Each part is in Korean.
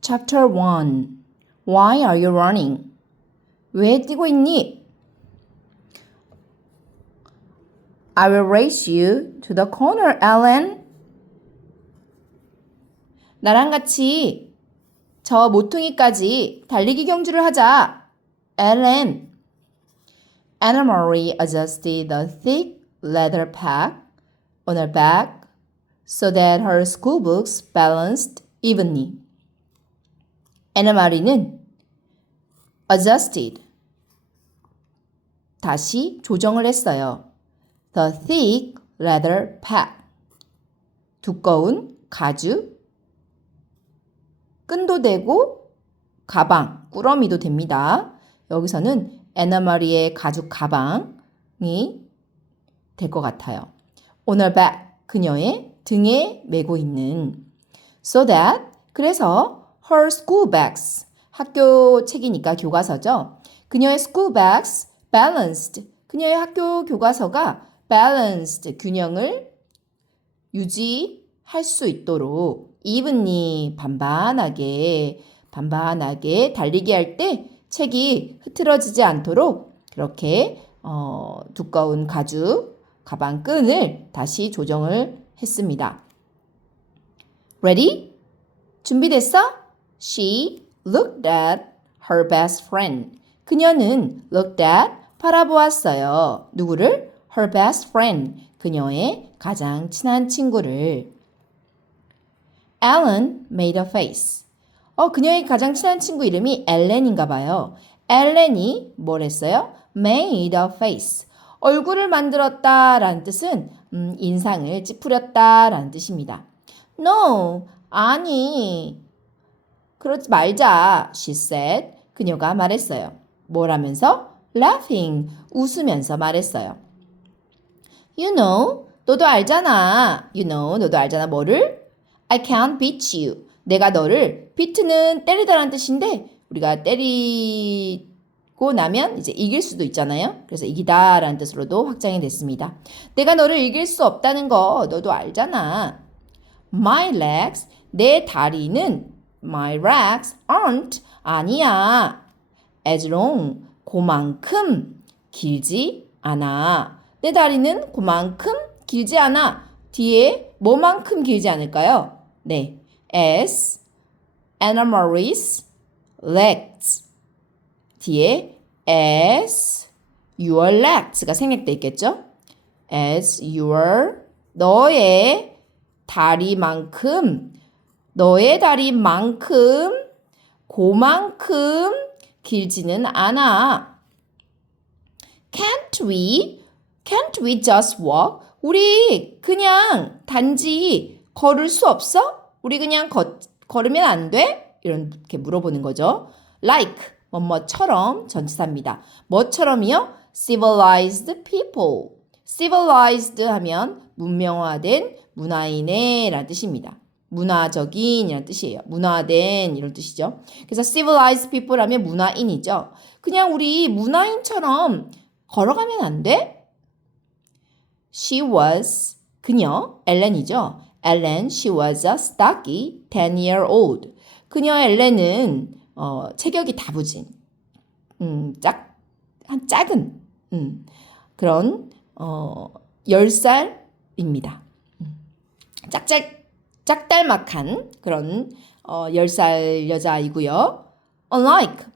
Chapter 1 Why are you running? 왜 뛰고 있니? I will race you to the corner, Ellen. 나랑 같이 저 모퉁이까지 달리기 경주를 하자. Ellen. Anna Marie adjusted the thick leather pack on her back so that her school books balanced evenly. 애나 마리는 adjusted 다시 조정을 했어요. The thick leather pack 두꺼운 가죽 끈도 되고 가방, 꾸러미도 됩니다. 여기서는 애나 마리의 가죽 가방이 될 것 같아요. On her back 그녀의 등에 메고 있는 so that 그래서 her school bags 학교 책이니까 교과서죠. 그녀의 school bags balanced 그녀의 학교 교과서가 balanced 균형을 유지할 수 있도록 evenly 반반하게 달리기 할 때 책이 흐트러지지 않도록 그렇게 두꺼운 가죽 가방 끈을 다시 조정을 했습니다. Ready? 준비됐어? She looked at her best friend. 그녀는 looked at 바라보았어요. 누구를? Her best friend. 그녀의 가장 친한 친구를. Ellen made a face. 그녀의 가장 친한 친구 이름이 엘렌인가 봐요. 엘렌이 뭘 했어요? Made a face. 얼굴을 만들었다 라는 뜻은 인상을 찌푸렸다 라는 뜻입니다. No, 아니. 그러지 말자, she said. 그녀가 말했어요. 뭘 하면서? Laughing, 웃으면서 말했어요. You know, 너도 알잖아. You know, 너도 알잖아. 뭐를? I can't beat you. 내가 너를, beat는 때리다라는 뜻인데 우리가 때리고 나면 이제 이길 수도 있잖아요. 그래서 이기다라는 뜻으로도 확장이 됐습니다. 내가 너를 이길 수 없다는 거 너도 알잖아. My legs, 내 다리는 My legs aren't, 아니야. As long, 그만큼 길지 않아. 내 다리는 그만큼 길지 않아. 뒤에 뭐만큼 길지 않을까요? 네, as Anna Marie's legs. 뒤에 as your legs가 생략돼 있겠죠? as your, 너의 다리만큼 그만큼 길지는 않아. Can't we just walk? 우리 그냥 단지 걸을 수 없어? 우리 그냥 걸으면 안 돼? 이렇게 물어보는 거죠. Like, 뭐뭐처럼 전치사입니다. 뭐처럼이요? Civilized people. Civilized 하면 문명화된 문화인의 라는 뜻입니다. 문화적인 이라는 뜻이에요. 문화된 이런 뜻이죠. 그래서 civilized people 하면 문화인이죠. 그냥 우리 문화인처럼 걸어가면 안 돼? She was, 그녀, 엘렌이죠. Ellen, she was a stocky 10-year-old. 그녀 엘렌은 체격이 다부진, 작은 그런 10살입니다. 짝달막한 그런 10살 여자이고요. Unlike,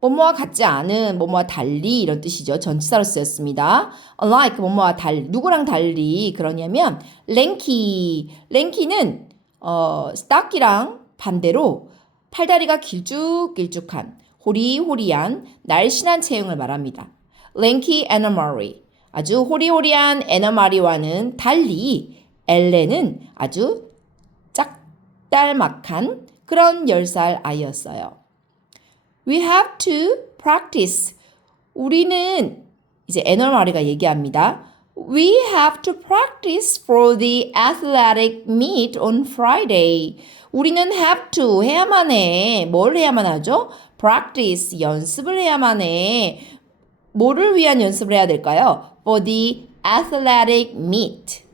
뭐뭐와 같지 않은, 뭐뭐와 달리 이런 뜻이죠. 전치사로 쓰였습니다. Unlike, 뭐뭐와 달리, 누구랑 달리 그러냐면 랭키는 스타키랑 반대로 팔다리가 길쭉길쭉한, 호리호리한, 날씬한 체형을 말합니다. 랭키 애나 마리, 아주 호리호리한 애나 마리와는 달리 엘렌은 아주 짝달막한 그런 10살 아이였어요. We have to practice. 우리는 이제 애나 마리가 얘기합니다. We have to practice for the athletic meet on Friday. 우리는 have to 해야만 해. 뭘 해야만 하죠? practice 연습을 해야만 해. 뭐를 위한 연습을 해야 될까요? For the athletic meet.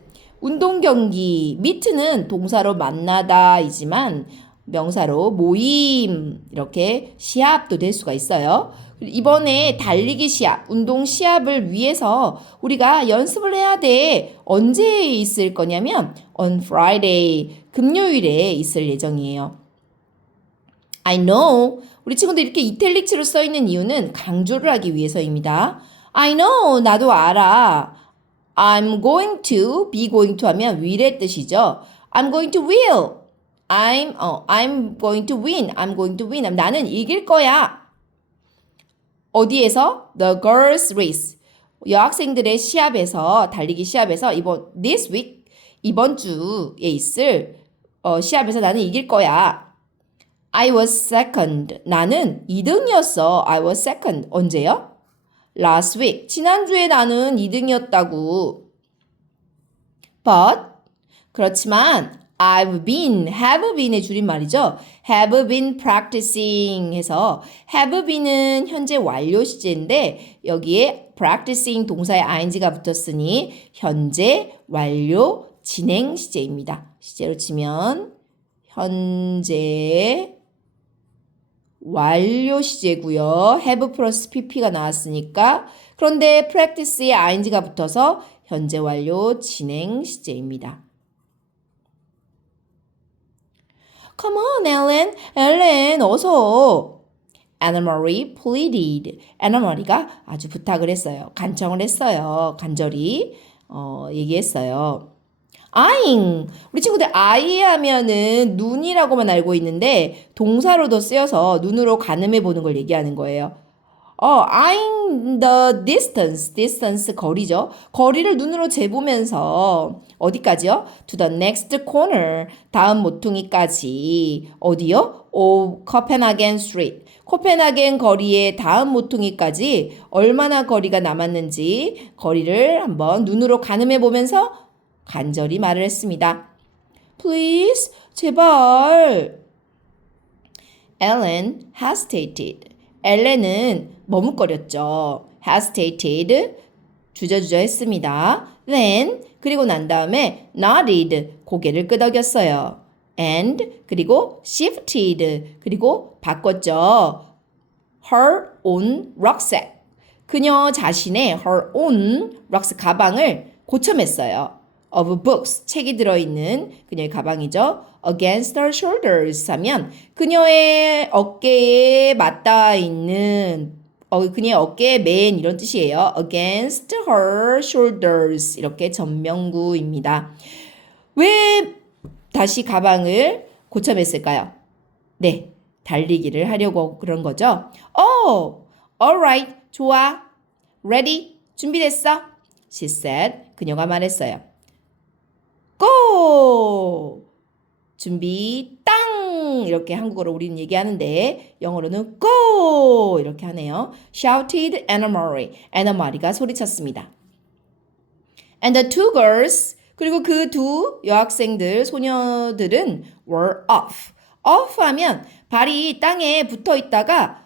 운동 경기, meet는 동사로 만나다이지만 명사로 모임 이렇게 시합도 될 수가 있어요. 이번에 달리기 시합, 운동 시합을 위해서 우리가 연습을 해야 돼. 언제 있을 거냐면 on Friday, 금요일에 있을 예정이에요. I know. 우리 친구들 이렇게 이탈릭스로 써 있는 이유는 강조를 하기 위해서입니다. I know. 나도 알아. I'm going to, be going to 하면 will의 뜻이죠. I'm going to will. I'm going to win. I'm going to win. 나는 이길 거야. 어디에서? The girls race. 여학생들의 시합에서, 달리기 시합에서 this week, 이번 주에 있을 시합에서 나는 이길 거야. I was second. 나는 2등이었어. I was second. 언제요? Last week. 지난주에 나는 2등이었다고. But 그렇지만 have been의 줄임말이죠. have been practicing 해서 have been은 현재 완료 시제인데 여기에 practicing 동사에 ing가 붙었으니 현재 완료 진행 시제입니다. 시제로 치면 현재 완료 시제고요. have 플러스 pp가 나왔으니까 그런데 practice에 ing가 붙어서 현재 완료 진행 시제입니다. Come on, Ellen. ellen, 어서. Anna Marie pleaded. Anna Marie가 아주 부탁을 했어요. 간청을 했어요. 간절히 얘기했어요. eyeing. 우리 친구들 eye 하면은 눈이라고만 알고 있는데 동사로도 쓰여서 눈으로 가늠해 보는 걸 얘기하는 거예요. eyeing the distance 거리죠. 거리를 눈으로 재보면서 어디까지요? To the next corner, 다음 모퉁이까지. 어디요? Copenhagen Street. 코펜하겐 거리의 다음 모퉁이까지 얼마나 거리가 남았는지 거리를 한번 눈으로 가늠해 보면서 간절히 말을 했습니다. Please, 제발. Ellen hesitated. 엘렌은 머뭇거렸죠. hesitated, 주저주저 했습니다. Then, 그리고 난 다음에 nodded, 고개를 끄덕였어요. And, 그리고 shifted, 그리고 바꿨죠. her own rucksack. 그녀 자신의 her own rucksack 가방을 고쳐맸어요. of books, 책이 들어있는 그녀의 가방이죠. against her shoulders 하면 그녀의 어깨에 맞닿아 있는 그녀의 어깨에 맨 이런 뜻이에요. against her shoulders 이렇게 전명구입니다. 왜 다시 가방을 고쳐맸을까요? 네, 달리기를 하려고 그런 거죠. alright, 좋아. ready, 준비됐어? She said, 그녀가 말했어요. go! 준비 땅! 이렇게 한국어로 우리는 얘기하는데 영어로는 go! 이렇게 하네요. shouted Anna Marie. Anna Marie가 소리쳤습니다. And the two girls, 그리고 그 두 여학생들, 소녀들은 were off. off 하면 발이 땅에 붙어 있다가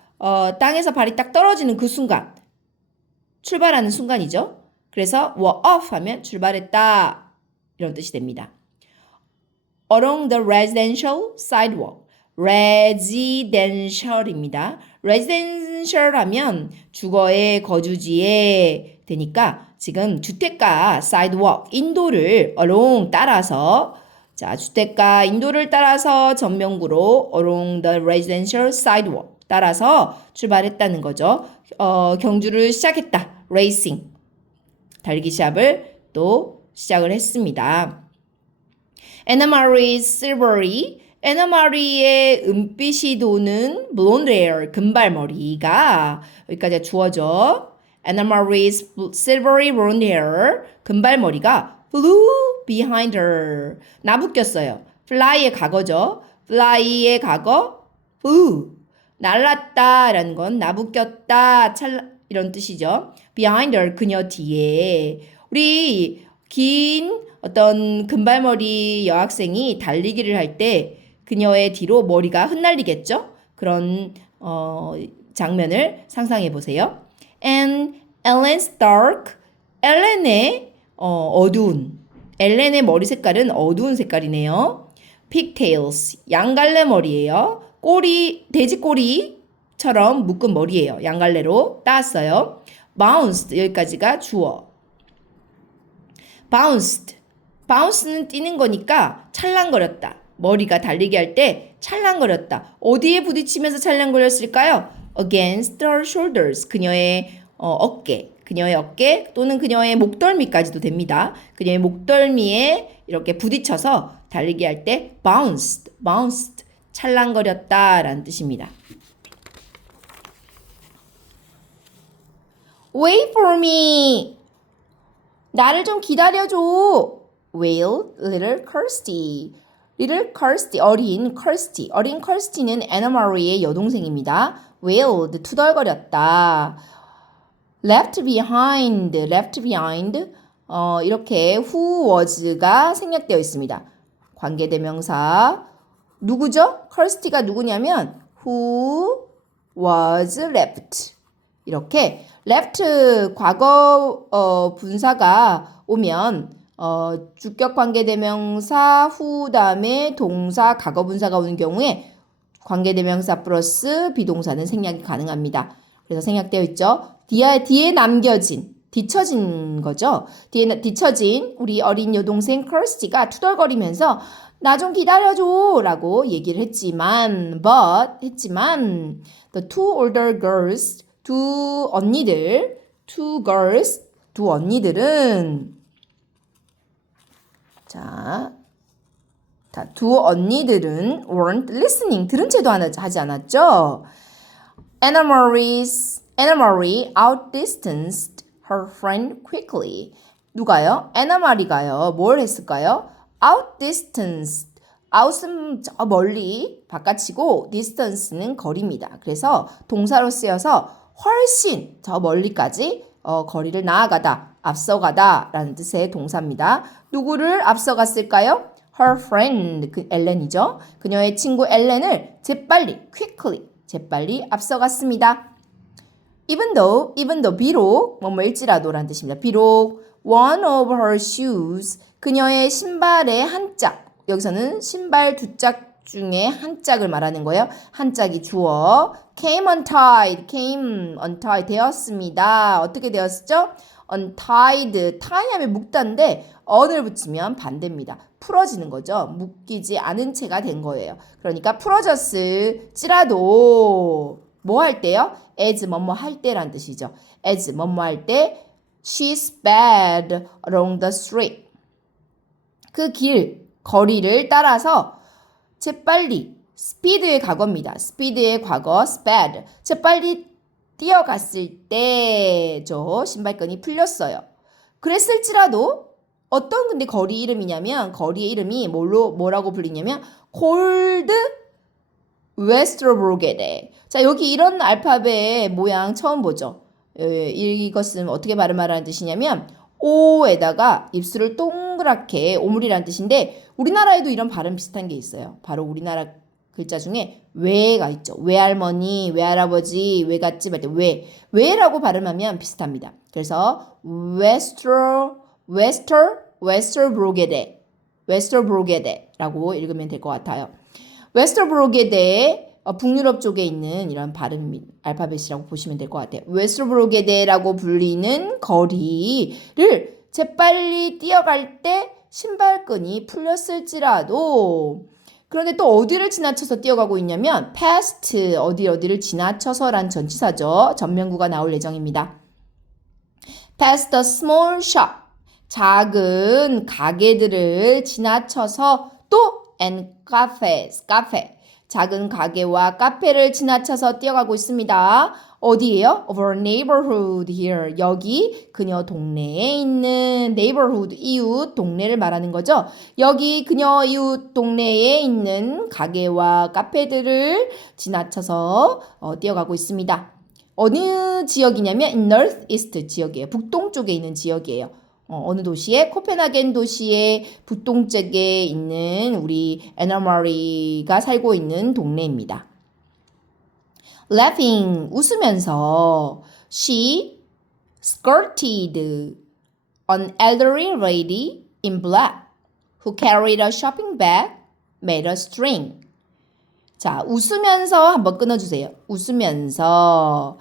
땅에서 발이 딱 떨어지는 그 순간, 출발하는 순간이죠. 그래서 were off 하면 출발했다. 이런 뜻이 됩니다. Along the residential sidewalk. residential입니다. residential 하면 주거의 거주지에 되니까 지금 주택가 sidewalk, 인도를 along 따라서 자, 주택가 인도를 따라서 전명구로 along the residential sidewalk 따라서 출발했다는 거죠. 경주를 시작했다. racing. 달리기 시합을 또 시작을 했습니다. Anna Marie's silvery, Anna Marie의 은빛이 도는 blonde hair, 금발머리가 여기까지가 주어져. Anna Marie's silvery blonde hair, 금발머리가 flew behind her, 나부꼈어요. fly의 과거죠. fly의 과거, flew, 날랐다 라는 건 나부꼈다, 이런 뜻이죠. behind her, 그녀 뒤에. 우리 긴 어떤 금발머리 여학생이 달리기를 할 때 그녀의 뒤로 머리가 흩날리겠죠? 그런 장면을 상상해 보세요. And Ellen's dark, 엘렌의 어두운, 엘렌의 머리 색깔은 어두운 색깔이네요. pigtails, 양갈래 머리예요. 꼬리, 돼지 꼬리처럼 묶은 머리예요. 양갈래로 따왔어요. bounced, 여기까지가 주어. bounced, bounce는 뛰는 거니까 찰랑거렸다. 머리가 달리기 할 때 찰랑거렸다. 어디에 부딪히면서 찰랑거렸을까요? against her shoulders, 그녀의 어깨 또는 그녀의 목덜미까지도 됩니다. 그녀의 목덜미에 이렇게 부딪혀서 달리기 할 때 bounced, 찰랑거렸다 라는 뜻입니다. Wait for me. 나를 좀 기다려줘. wailed little Kirsty. little Kirsty, 어린 Kirsty는 Anna Marie의 여동생입니다. wailed, 투덜거렸다. left behind, 이렇게 who was가 생략되어 있습니다. 관계대명사 누구죠? Kirsty가 누구냐면 who was left. 이렇게 left 과거 분사가 오면 주격 관계대명사 후 다음에 동사 과거 분사가 오는 경우에 관계대명사 플러스 비동사는 생략이 가능합니다. 그래서 생략되어 있죠. 뒤에 남겨진, 뒤처진 거죠. 뒤에 뒤처진 우리 어린 여동생 크러스티가 투덜거리면서 나 좀 기다려줘 라고 얘기를 했지만 the two older girls, 두 언니들은 두 언니들은 weren't listening, 들은 채도 하지 않았죠. Anna Marie outdistanced her friend quickly. 누가요? Anna Marie가요. 뭘 했을까요? outdistanced. out은 저 멀리 바깥이고 distance는 거리입니다. 그래서 동사로 쓰여서 훨씬 저 멀리까지 거리를 나아가다, 앞서가다 라는 뜻의 동사입니다. 누구를 앞서갔을까요? Her friend, 엘렌이죠. 그녀의 친구 엘렌을 재빨리 앞서갔습니다. Even though, 비록, 뭐일지라도 라는 뜻입니다. 비록 one of her shoes, 그녀의 신발의 한 짝, 여기서는 신발 두 짝 중에 한 짝을 말하는 거예요. 한 짝이 주어. came untied 되었습니다. 어떻게 되었죠? untied, tie 하면 묶다인데 on을 붙이면 반대입니다. 풀어지는 거죠. 묶이지 않은 채가 된 거예요. 그러니까 풀어졌을지라도 뭐 할 때요? as 뭐뭐 할 때란 뜻이죠. as 뭐뭐 할 때 she sped along the street. 그 거리를 따라서 재빨리, speed의 과거입니다. speed의 과거, sped. 재빨리 뛰어갔을 때죠. 신발끈이 풀렸어요. 그랬을지라도 어떤 근데 거리 이름이냐면 거리의 이름이 뭐라고 불리냐면 골드 웨스트로브로게데. 자, 여기 이런 알파벳 모양 처음 보죠. 이것은 어떻게 발음하라는 뜻이냐면 O에다가 입술을 동그랗게 오므리라는 뜻인데 우리나라에도 이런 발음 비슷한 게 있어요. 바로 우리나라 글자 중에 외가 있죠. 외할머니, 외할아버지, 외갓집 할 때 외라고 발음하면 비슷합니다. 그래서 웨스터브로게데라고 읽으면 될 것 같아요. 웨스터브로게데 북유럽 쪽에 있는 이런 발음 알파벳이라고 보시면 될 것 같아요. 웨스터브로게데라고 불리는 거리를 재빨리 뛰어갈 때 신발끈이 풀렸을지라도 그런데 또 어디를 지나쳐서 뛰어가고 있냐면 past, 어디를 지나쳐서란 전치사죠. 전면구가 나올 예정입니다. past a small shop, 작은 가게들을 지나쳐서 또 and cafes, 작은 가게와 카페를 지나쳐서 뛰어가고 있습니다. 어디예요? Of our neighborhood here. 여기 그녀 동네에 있는 neighborhood, 이웃 동네를 말하는 거죠. 여기 그녀 이웃 동네에 있는 가게와 카페들을 지나쳐서 뛰어가고 있습니다. 어느 지역이냐면 northeast 지역이에요. 북동쪽에 있는 지역이에요. 어느 도시에? 코펜하겐 도시의 북동쪽에 있는 우리 애나 마리가 살고 있는 동네입니다. Laughing, 웃으면서 she skirted an elderly lady in black who carried a shopping bag made a string. 자, 웃으면서 한번 끊어주세요. 웃으면서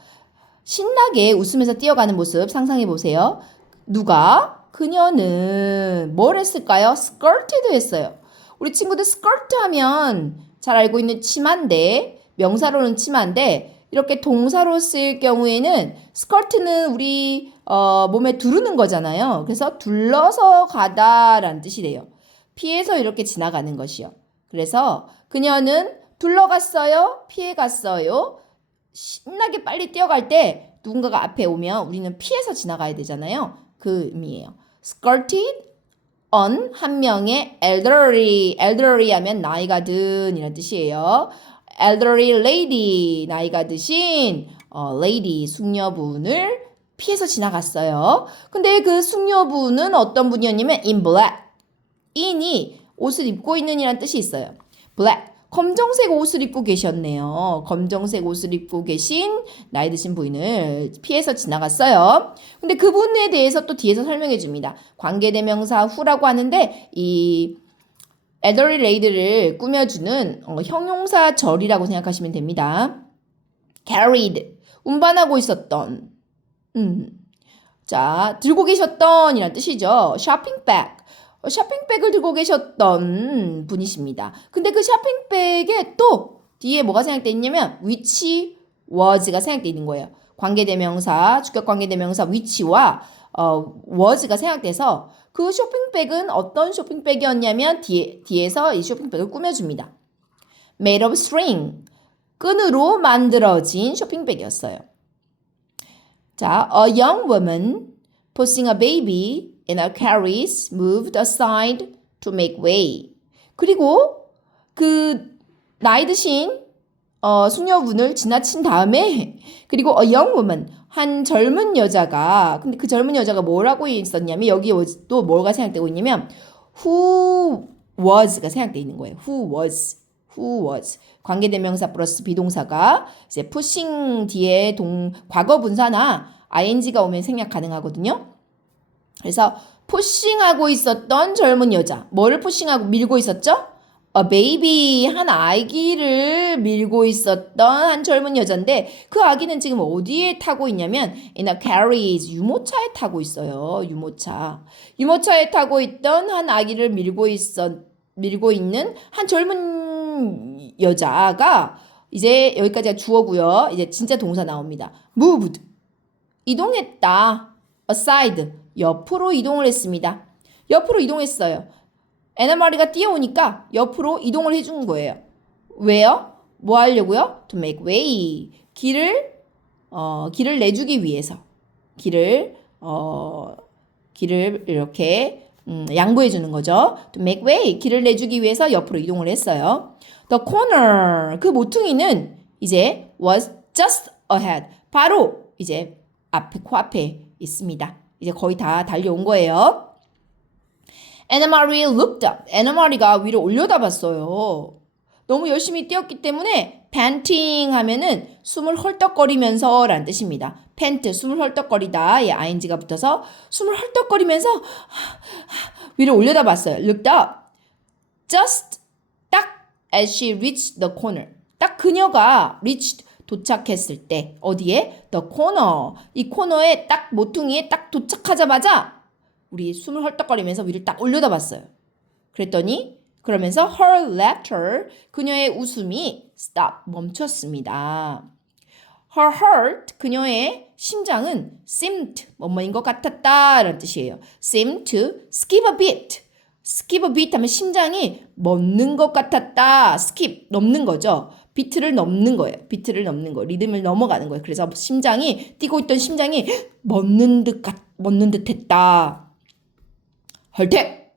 신나게 웃으면서 뛰어가는 모습 상상해 보세요. 누가? 그녀는 뭘 했을까요? skirted 했어요. 우리 친구들 skrt 하면 잘 알고 있는 치마인데 명사로는 치마인데 이렇게 동사로 쓰일 경우에는 skirt는 우리 몸에 두르는 거잖아요. 그래서 둘러서 가다라는 뜻이래요. 피해서 이렇게 지나가는 것이요. 그래서 그녀는 둘러갔어요. 피해갔어요. 신나게 빨리 뛰어갈 때 누군가가 앞에 오면 우리는 피해서 지나가야 되잖아요. 그 의미예요. skirted on 한 명의 elderly 하면 나이가 든 이란 뜻이에요. elderly lady 나이가 드신 lady 숙녀분을 피해서 지나갔어요. 근데 그 숙녀분은 어떤 분이었냐면 in black in이 옷을 입고 있는 이란 뜻이 있어요. black 검정색 옷을 입고 계셨네요. 검정색 옷을 입고 계신 나이 드신 부인을 피해서 지나갔어요. 근데 그분에 대해서 또 뒤에서 설명해 줍니다. 관계대명사 who라고 하는데 이 elderly lady를 꾸며주는 형용사절이라고 생각하시면 됩니다. carried 운반하고 있었던 자 들고 계셨던 이란 뜻이죠. shopping 쇼핑백을 들고 계셨던 분이십니다. 근데 그 쇼핑백에 또 뒤에 뭐가 생략되어 있냐면 which was가 생략되어 있는 거예요. 관계대명사, 주격 관계대명사 which와 was가 생략돼서 그 쇼핑백은 어떤 쇼핑백이었냐면 뒤에서 이 쇼핑백을 꾸며줍니다. made of string, 끈으로 만들어진 쇼핑백이었어요. 자, a young woman pushing a baby in a carriage moved aside to make way. 그리고 그 나이 드신 숙녀분을 지나친 다음에 그리고 a young woman 한 젊은 여자가 근데 그 젊은 여자가 뭐라고 있었냐면 여기 또 뭐가 생각되고 있냐면 who was가 생각되어 있는 거예요. who was 관계대명사 플러스 비동사가 이제 pushing 뒤에 과거 분사나 ing가 오면 생략 가능하거든요. 그래서 푸싱하고 있었던 젊은 여자. 뭐를 푸싱하고 밀고 있었죠? A baby, 한 아기를 밀고 있었던 한 젊은 여자인데 그 아기는 지금 어디에 타고 있냐면 in a carriage, 유모차에 타고 있어요. 유모차에 타고 있던 한 아기를 밀고 있는 한 젊은 여자가 이제 여기까지가 주어고요. 이제 진짜 동사 나옵니다. moved, 이동했다. aside, 옆으로 이동을 했습니다. 옆으로 이동했어요. 에나마리가 뛰어오니까 옆으로 이동을 해준 거예요. 왜요? 뭐 하려고요? To make way. 길을 내주기 위해서. 길을 이렇게 양보해 주는 거죠. To make way. 길을 내주기 위해서 옆으로 이동을 했어요. The corner. 그 모퉁이는 이제 was just ahead. 바로 이제 코앞에 있습니다. 이제 거의 다 달려온 거예요. Anna Marie looked up. Anna Marie가 위로 올려다봤어요. 너무 열심히 뛰었기 때문에 panting 하면은 숨을 헐떡거리면서 라는 뜻입니다. pant, 숨을 헐떡거리다. 예, ing가 붙어서 숨을 헐떡거리면서 위로 올려다봤어요. looked up. Just 딱 as she reached the corner. 딱 그녀가 reached 도착했을 때 어디에? The corner. 이 코너에 딱 모퉁이에 딱 도착하자마자 우리 숨을 헐떡거리면서 위를 딱 올려다봤어요. 그러면서 her laughter, 그녀의 웃음이 stop, 멈췄습니다. Her heart, 그녀의 심장은 seemed, 뭐뭐인 것 같았다 라는 뜻이에요. seemed to skip a beat. skip a beat 하면 심장이 멎는 것 같았다. skip, 넘는 거죠. 비트를 넘는 거예요. 비트를 넘는 거. 리듬을 넘어가는 거예요. 그래서 뛰고 있던 심장이 멎는 듯 했다. 헐택!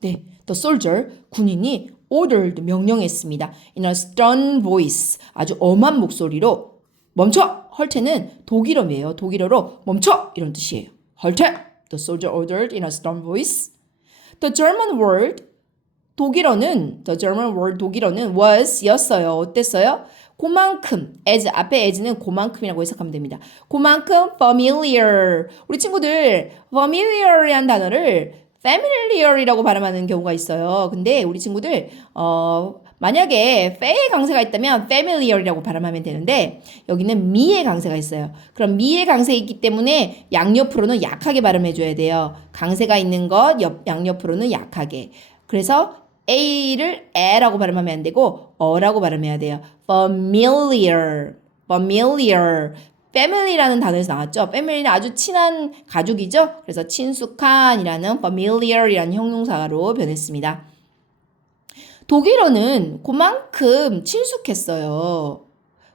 네. The soldier, 군인이 ordered, 명령했습니다. In a stern voice, 아주 엄한 목소리로 멈춰! 헐택은 독일어예요. 독일어로 멈춰! 이런 뜻이에요. 헐택! The soldier ordered in a stern voice. The German word, the German word 독일어는 was 였어요. 어땠어요? 그만큼, 앞에 as는 그만큼이라고 해석하면 됩니다. 그만큼 familiar. 우리 친구들 familiar이란 단어를 familiar이라고 발음하는 경우가 있어요. 근데 우리 친구들 만약에 fe의 강세가 있다면 familiar이라고 발음하면 되는데 여기는 me의 강세가 있어요. 그럼 me의 강세가 있기 때문에 양옆으로는 약하게 발음해 줘야 돼요. 강세가 있는 것 양옆으로는 약하게. 그래서 A를 에라고 발음하면 안 되고 어라고 발음해야 돼요. familiar, familiar. family라는 단어에서 나왔죠. family는 아주 친한 가족이죠. 그래서 친숙한이라는 familiar이라는 형용사로 변했습니다. 독일어는 그만큼 친숙했어요.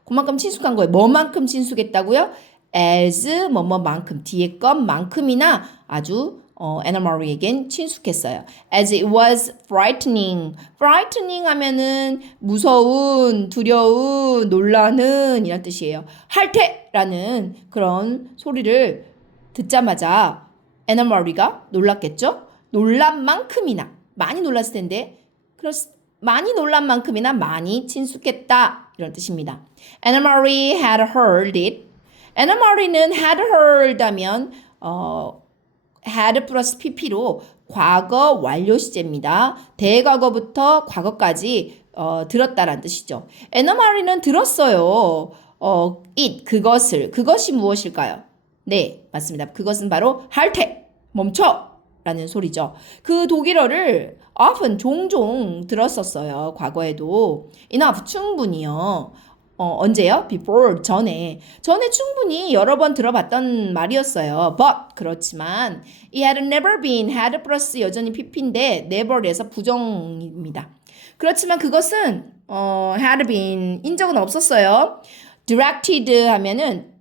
그만큼 친숙한 거예요. 뭐만큼 친숙했다고요? as 뭐뭐만큼 뒤에 것만큼이나 아주 에너머리에겐 친숙했어요. As it was frightening. frightening 하면은 무서운, 두려운, 놀라는 이란 뜻이에요. 할테라는 그런 소리를 듣자마자 에너머리가 놀랐겠죠? 놀란 만큼이나 많이 놀랐을 텐데 많이 놀란 만큼이나 많이 친숙했다 이런 뜻입니다. Anna Marie had heard it. Anna Marie는 had heard 하면 had 플러스 pp로 과거 완료 시제입니다. 대과거부터 과거까지 들었다라는 뜻이죠. Anna Marie는 들었어요. 그것이 무엇일까요? 네, 맞습니다. 그것은 바로 할테, 멈춰 라는 소리죠. 그 독일어를 often 종종 들었었어요. 과거에도 enough 충분히요. 언제요? before 전에 충분히 여러 번 들어봤던 말이었어요. but 그렇지만 it had never been had 플러스 여전히 pp인데 never에서 부정입니다. 그렇지만 그것은 had been 인 적은 없었어요. directed 하면은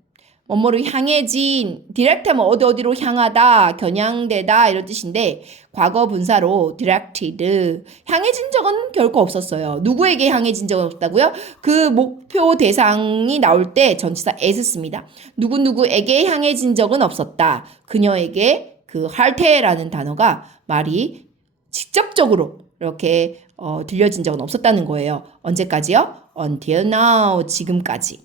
뭐뭐로 향해진, direct 하면 어디로 향하다, 겨냥되다 이런 뜻인데 과거 분사로 directed, 향해진 적은 결코 없었어요. 누구에게 향해진 적은 없다고요? 그 목표 대상이 나올 때 전치사 as 씁니다. 누구누구에게 향해진 적은 없었다. 그녀에게 그 할테라는 단어가 말이 직접적으로 이렇게 들려진 적은 없었다는 거예요. 언제까지요? Until now, 지금까지.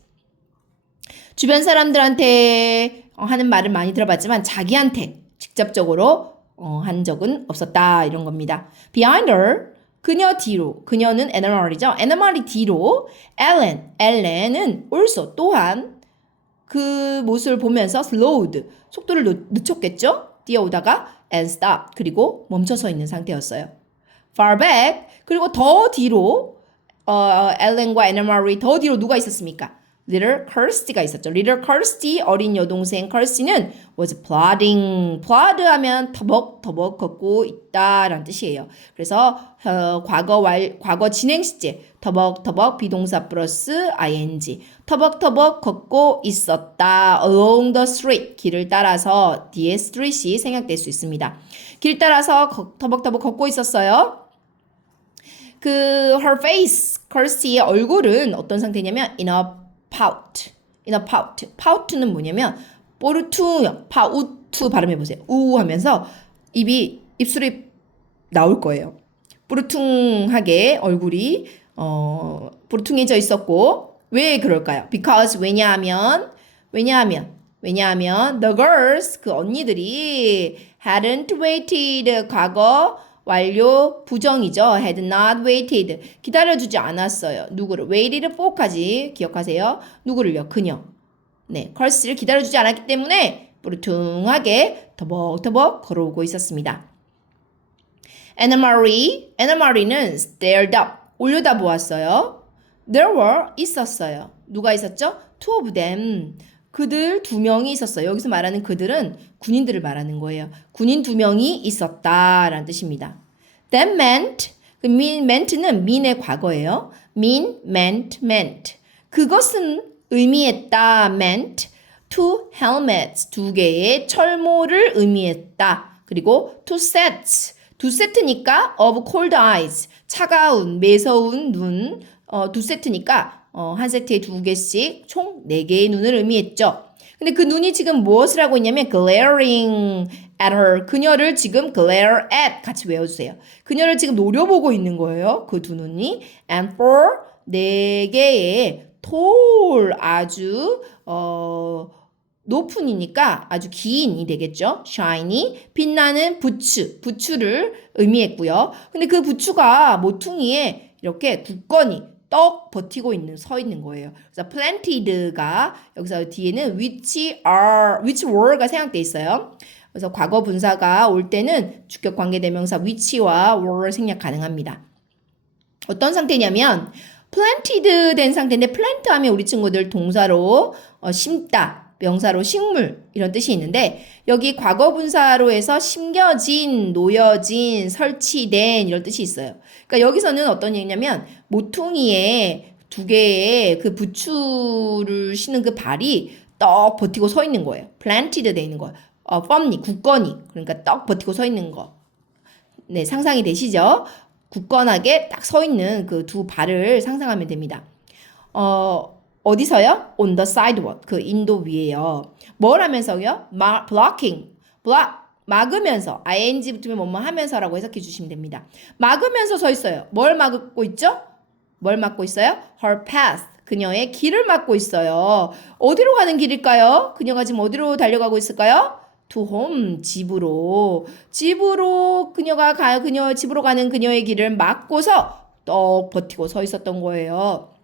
주변 사람들한테 하는 말을 많이 들어봤지만 자기한테 직접적으로 한 적은 없었다 이런 겁니다. Behind her, 그녀 뒤로, 그녀는 Anna Marie죠. Anna Marie 뒤로 Ellen은 also 또한 그 모습을 보면서 slowed, 속도를 늦췄겠죠. 뛰어오다가 and stopped, 그리고 멈춰서 있는 상태였어요. Far back, 그리고 더 뒤로 엘렌과 Anna Marie 더 뒤로 누가 있었습니까? Little Kirsty가 있었죠. Little Kirsty, 어린 여동생 Kirsty는 was plodding. plod 하면 터벅터벅 걷고 있다라는 뜻이에요. 그래서 과거 진행 시제 터벅터벅 비동사 플러스 ing. 터벅터벅 걷고 있었다. Along the street. 길을 따라서 뒤에 street이 생략될 수 있습니다. 길 따라서 터벅터벅 걷고 있었어요. her face, Kirsty의 얼굴은 어떤 상태냐면 in a pout. pout는 뭐냐면 포르투형, 파우트 발음해보세요. 우 하면서 입술이 나올 거예요. 뿌르퉁하게 얼굴이 뿌르퉁해져 있었고 왜 그럴까요? Because 왜냐하면 the girls, 그 언니들이 hadn't waited, 과거 완료 부정이죠. had not waited. 기다려주지 않았어요. 누구를? waited for까지 기억하세요. 누구를요? 그녀. 네, 컬스를 기다려주지 않았기 때문에 뿌르퉁하게 터벅터벅 걸어오고 있었습니다. Anna Marie는 stared up. 올려다보았어요. There were 있었어요. 누가 있었죠? Two of them. 그들 두 명이 있었어요. 여기서 말하는 그들은 군인들을 말하는 거예요. 군인 두 명이 있었다라는 뜻입니다. That meant, meant는 mean의 과거예요. meant. 그것은 의미했다. meant two helmets, 두 개의 철모를 의미했다. 그리고 two 세트니까 of cold eyes, 차가운, 매서운 눈, 두 세트니까 한 세트에 두 개씩 총 4개의 눈을 의미했죠. 근데 그 눈이 지금 무엇을 하고 있냐면 glaring at her. 그녀를 지금 glare at 같이 외워주세요. 그녀를 지금 노려보고 있는 거예요. 그 두 눈이. And for 4개의 tall 아주 높은이니까 아주 긴이 되겠죠. shiny, 빛나는 부츠를 의미했고요. 근데 그 부츠가 모퉁이에 이렇게 굳건히 떡 버티고 서 있는 거예요. 그래서 planted가 여기서 뒤에는 which were가 생략돼 있어요. 그래서 과거 분사가 올 때는 주격 관계 대명사 which와 were 생략 가능합니다. 어떤 상태냐면 planted 된 상태인데 plant 하면 우리 친구들 동사로 심다, 명사로 식물 이런 뜻이 있는데 여기 과거 분사로 해서 심겨진, 놓여진, 설치된 이런 뜻이 있어요. 그러니까 여기서는 어떤 얘기냐면 모퉁이에 두 개의 그 부추를 신은 그 발이 떡 버티고 서 있는 거예요. planted 돼 있는 거예요. firmly, 굳건히. 그러니까 떡 버티고 서 있는 거. 네, 상상이 되시죠? 굳건하게 딱 서 있는 그 두 발을 상상하면 됩니다. 어디서요? On the sidewalk. 그 인도 위에요. 뭘 하면서요? blocking. 막으면서. ing 붙으면 뭐뭐 하면서라고 해석해 주시면 됩니다. 막으면서 서 있어요. 뭘 막고 있죠? 뭘 막고 있어요? Her path. 그녀의 길을 막고 있어요. 어디로 가는 길일까요? 그녀가 지금 어디로 달려가고 있을까요? To home, 집으로 집으로 가는 그녀의 길을 막고서 떡 버티고 서 있었던 거예요.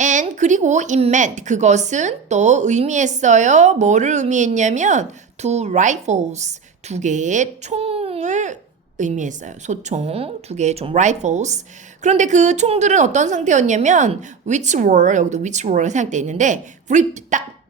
And 그리고 it meant 그것은 또 의미했어요. 뭐를 의미했냐면 two rifles, 두 개의 총을 의미했어요. 소총, 두 개의 총, rifles. 그런데 그 총들은 어떤 상태였냐면 which were, 여기도 which were가 생각되어 있는데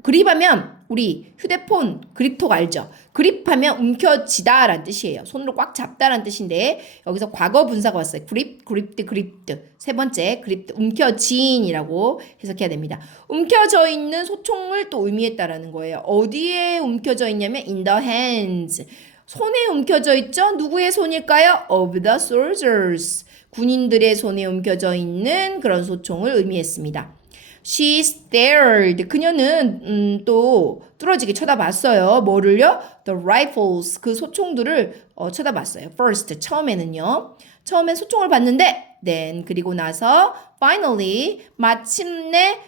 그립하면 우리 휴대폰 그립톡 알죠? 그립하면 움켜쥐다 라는 뜻이에요. 손으로 꽉 잡다 라는 뜻인데 여기서 과거 분사가 왔어요. 그립드. 세 번째 그립드, 움켜진이라고 해석해야 됩니다. 움켜져 있는 소총을 또 의미했다라는 거예요. 어디에 움켜져 있냐면 in the hands. 손에 움켜져 있죠? 누구의 손일까요? Of the soldiers. 군인들의 손에 움켜져 있는 그런 소총을 의미했습니다. She stared. 그녀는 또 뚫어지게 쳐다봤어요. 뭐를요? The rifles. 그 소총들을 쳐다봤어요. First. 처음에는요. 처음엔 소총을 봤는데 then 그리고 나서 finally 마침내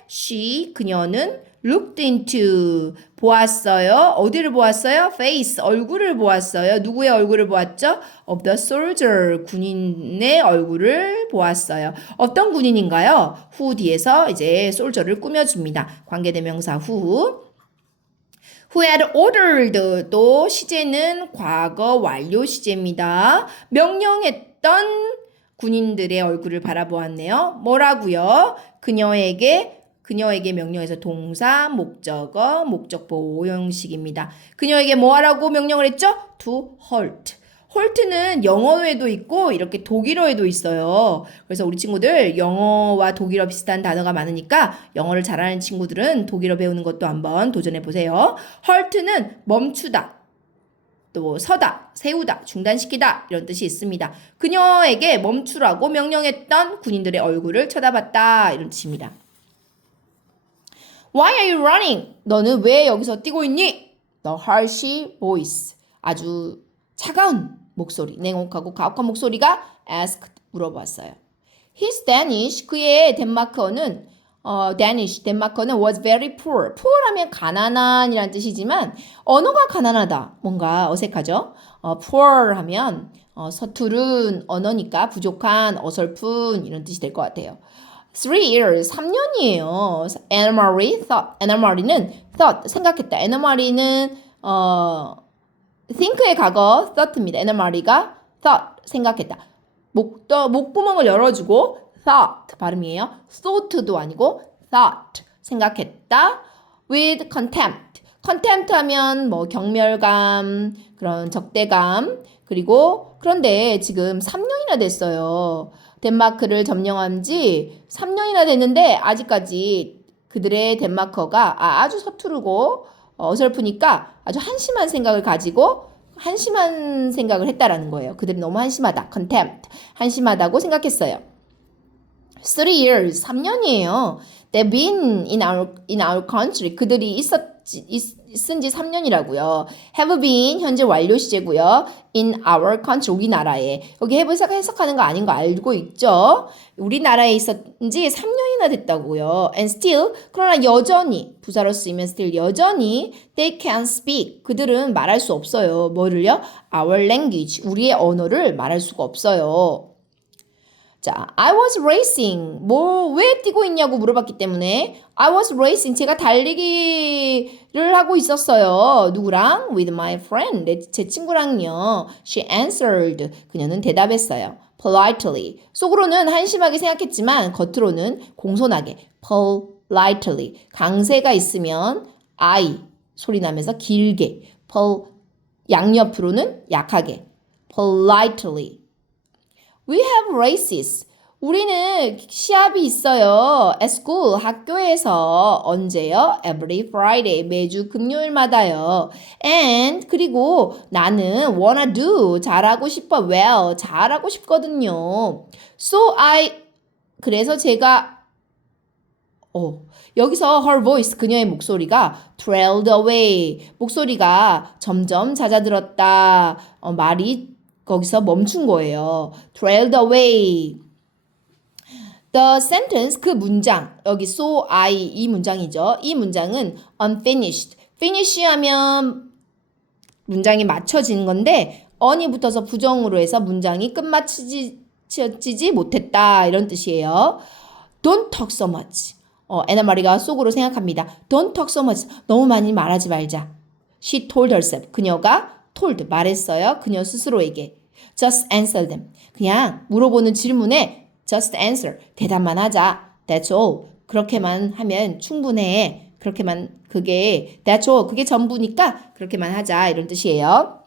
그녀는 looked into 보았어요. 어디를 보았어요? face 얼굴을 보았어요. 누구의 얼굴을 보았죠? of the soldier 군인의 얼굴을 보았어요. 어떤 군인인가요? who 뒤에서 이제 soldier를 꾸며줍니다. 관계대명사 who had ordered 또 시제는 과거 완료 시제입니다. 명령했던 군인들의 얼굴을 바라보았네요. 뭐라고요? 그녀에게 명령해서 동사, 목적어, 목적보 오형식입니다. 그녀에게 뭐 하라고 명령을 했죠? To halt. halt는 영어에도 있고 이렇게 독일어에도 있어요. 그래서 우리 친구들 영어와 독일어 비슷한 단어가 많으니까 영어를 잘하는 친구들은 독일어 배우는 것도 한번 도전해 보세요. halt는 멈추다. 또 서다, 세우다, 중단시키다 이런 뜻이 있습니다. 그녀에게 멈추라고 명령했던 군인들의 얼굴을 쳐다봤다 이런 뜻입니다. Why are you running? 너는 왜 여기서 뛰고 있니? The harsh voice. 아주 차가운 목소리, 냉혹하고 가혹한 목소리가 asked, 물어봤어요. His Danish, 그의 덴마크어는 덴마크어는 was very poor. poor 하면 가난한이란 뜻이지만 언어가 가난하다. 뭔가 어색하죠? poor 하면 서투른 언어니까 부족한, 어설픈 이런 뜻이 될 것 같아요. 3 years, 3년이에요. NMR는 thought, 생각했다. NMR는 think의 과거 thought입니다. NMR가 thought, 생각했다. 목구멍을 열어주고 thought 발음이에요. thought도 아니고 thought, 생각했다. with contempt. contempt 하면 뭐 경멸감, 그런 적대감. 그리고 그런데 지금 3년이나 됐어요. 덴마크를 점령한 지 3년이나 됐는데 아직까지 그들의 덴마크어가 아주 서투르고 어설프니까 아주 한심한 생각을 했다라는 거예요. 그들은 너무 한심하다. contempt. 한심하다고 생각했어요. 3 years, 3년이에요. They've been in our country. 그들이 쓴 지 3년이라고요. have been 현재 완료 시제고요. in our country 우리나라에 여기 have 해석하는 거 아닌 거 알고 있죠? 우리나라에 있었은 지 3년이나 됐다고요. and still 그러나 여전히 부사로 쓰이면 still 여전히 they can speak 그들은 말할 수 없어요. 뭐를요? our language 우리의 언어를 말할 수가 없어요. 자, I was racing. 왜 뛰고 있냐고 물어봤기 때문에 I was racing. 제가 달리기를 하고 있었어요. 누구랑? With my friend. 제 친구랑요. She answered. 그녀는 대답했어요. Politely. 속으로는 한심하게 생각했지만 겉으로는 공손하게. Politely. 강세가 있으면 I 소리 나면서 길게. 양옆으로는 약하게. Politely. We have races. 우리는 시합이 있어요. At school, 학교에서 언제요? Every Friday, 매주 금요일마다요. And 그리고 나는 wanna do, 잘하고 싶어. Well, 잘하고 싶거든요. 그래서 제가 여기서 her voice, 그녀의 목소리가 trailed away, 목소리가 점점 잦아들었다. 말이 거기서 멈춘 거예요. trailed away. The sentence, 그 문장, 여기 so I 이 문장이죠. 이 문장은 unfinished. finish 하면 문장이 맞춰지는 건데 on이 붙어서 부정으로 해서 문장이 끝마치지 못했다 이런 뜻이에요. Don't talk so much. 애나마리가 속으로 생각합니다. Don't talk so much. 너무 많이 말하지 말자. She told herself. 그녀가 told 말했어요. 그녀 스스로에게. Just answer them. 그냥 물어보는 질문에 just answer. 대답만 하자. That's all. 그렇게만 하면 충분해. that's all. 그게 전부니까 그렇게만 하자. 이런 뜻이에요.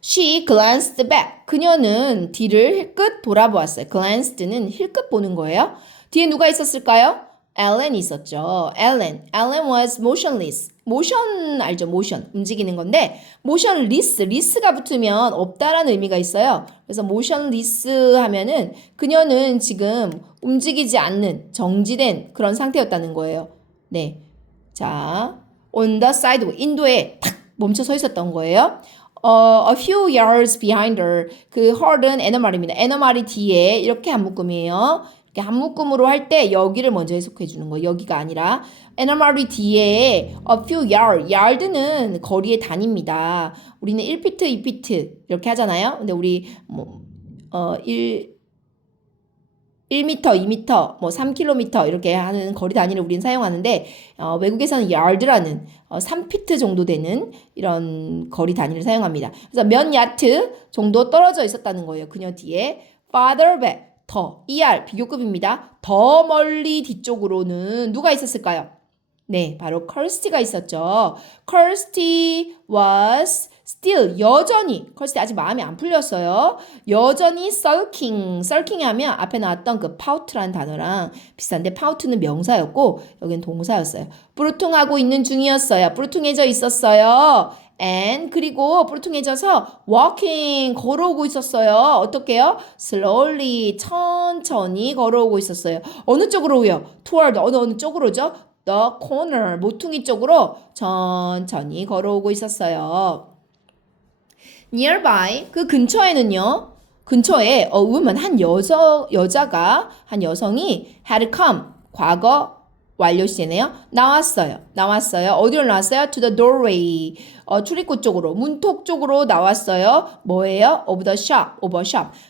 She glanced back. 그녀는 뒤를 힐끗 돌아보았어요. glanced는 힐끗 보는 거예요. 뒤에 누가 있었을까요? Ellen이 있었죠. Ellen was motionless. motion 알죠? motion 움직이는 건데 motionless가 붙으면 없다라는 의미가 있어요. 그래서 motionless 하면은 그녀는 지금 움직이지 않는 정지된 그런 상태였다는 거예요. 네, 자 on the sidewalk 인도에 탁 멈춰 서 있었던 거예요. A few yards behind her. 그 her은 애너말입니다. 애너말이 뒤에 이렇게 한 묶음이에요. 이렇게 한 묶음으로 할 때 여기를 먼저 해석해 주는 거예요. 여기가 아니라 애너말이 뒤에 a few yard는 거리의 단위입니다. 우리는 1피트, 2피트 이렇게 하잖아요. 근데 우리 1m, 2m, 3km 이렇게 하는 거리 단위를 우리는 사용하는데 외국에서는 yard라는 3피트 정도 되는 이런 거리 단위를 사용합니다. 그래서 몇 야트 정도 떨어져 있었다는 거예요. 그녀 뒤에 farther back, 더, ER 비교급입니다. 더 멀리 뒤쪽으로는 누가 있었을까요? 네, 바로 Kirsty가 있었죠. Kirsty was still 여전히 Kirsty 아직 마음이 안 풀렸어요. 여전히 sulking 하면 앞에 나왔던 그 pout라는 단어랑 비슷한데 pout는 명사였고 여기는 동사였어요. 부르퉁하고 있는 중이었어요. 부르퉁해져 있었어요. and 그리고 부르퉁해져서 walking 걸어오고 있었어요. 어떻게요? slowly 천천히 걸어오고 있었어요. 어느 쪽으로요? toward 어느 쪽으로죠? the corner 모퉁이 쪽으로 천천히 걸어오고 있었어요. nearby 그 근처에는요. 근처에 a woman 한 여성이 had come 과거 완료 시제네요. 나왔어요. 어디로 나왔어요? To the doorway. 출입구 쪽으로, 문턱 쪽으로 나왔어요. 뭐예요? Of the shop.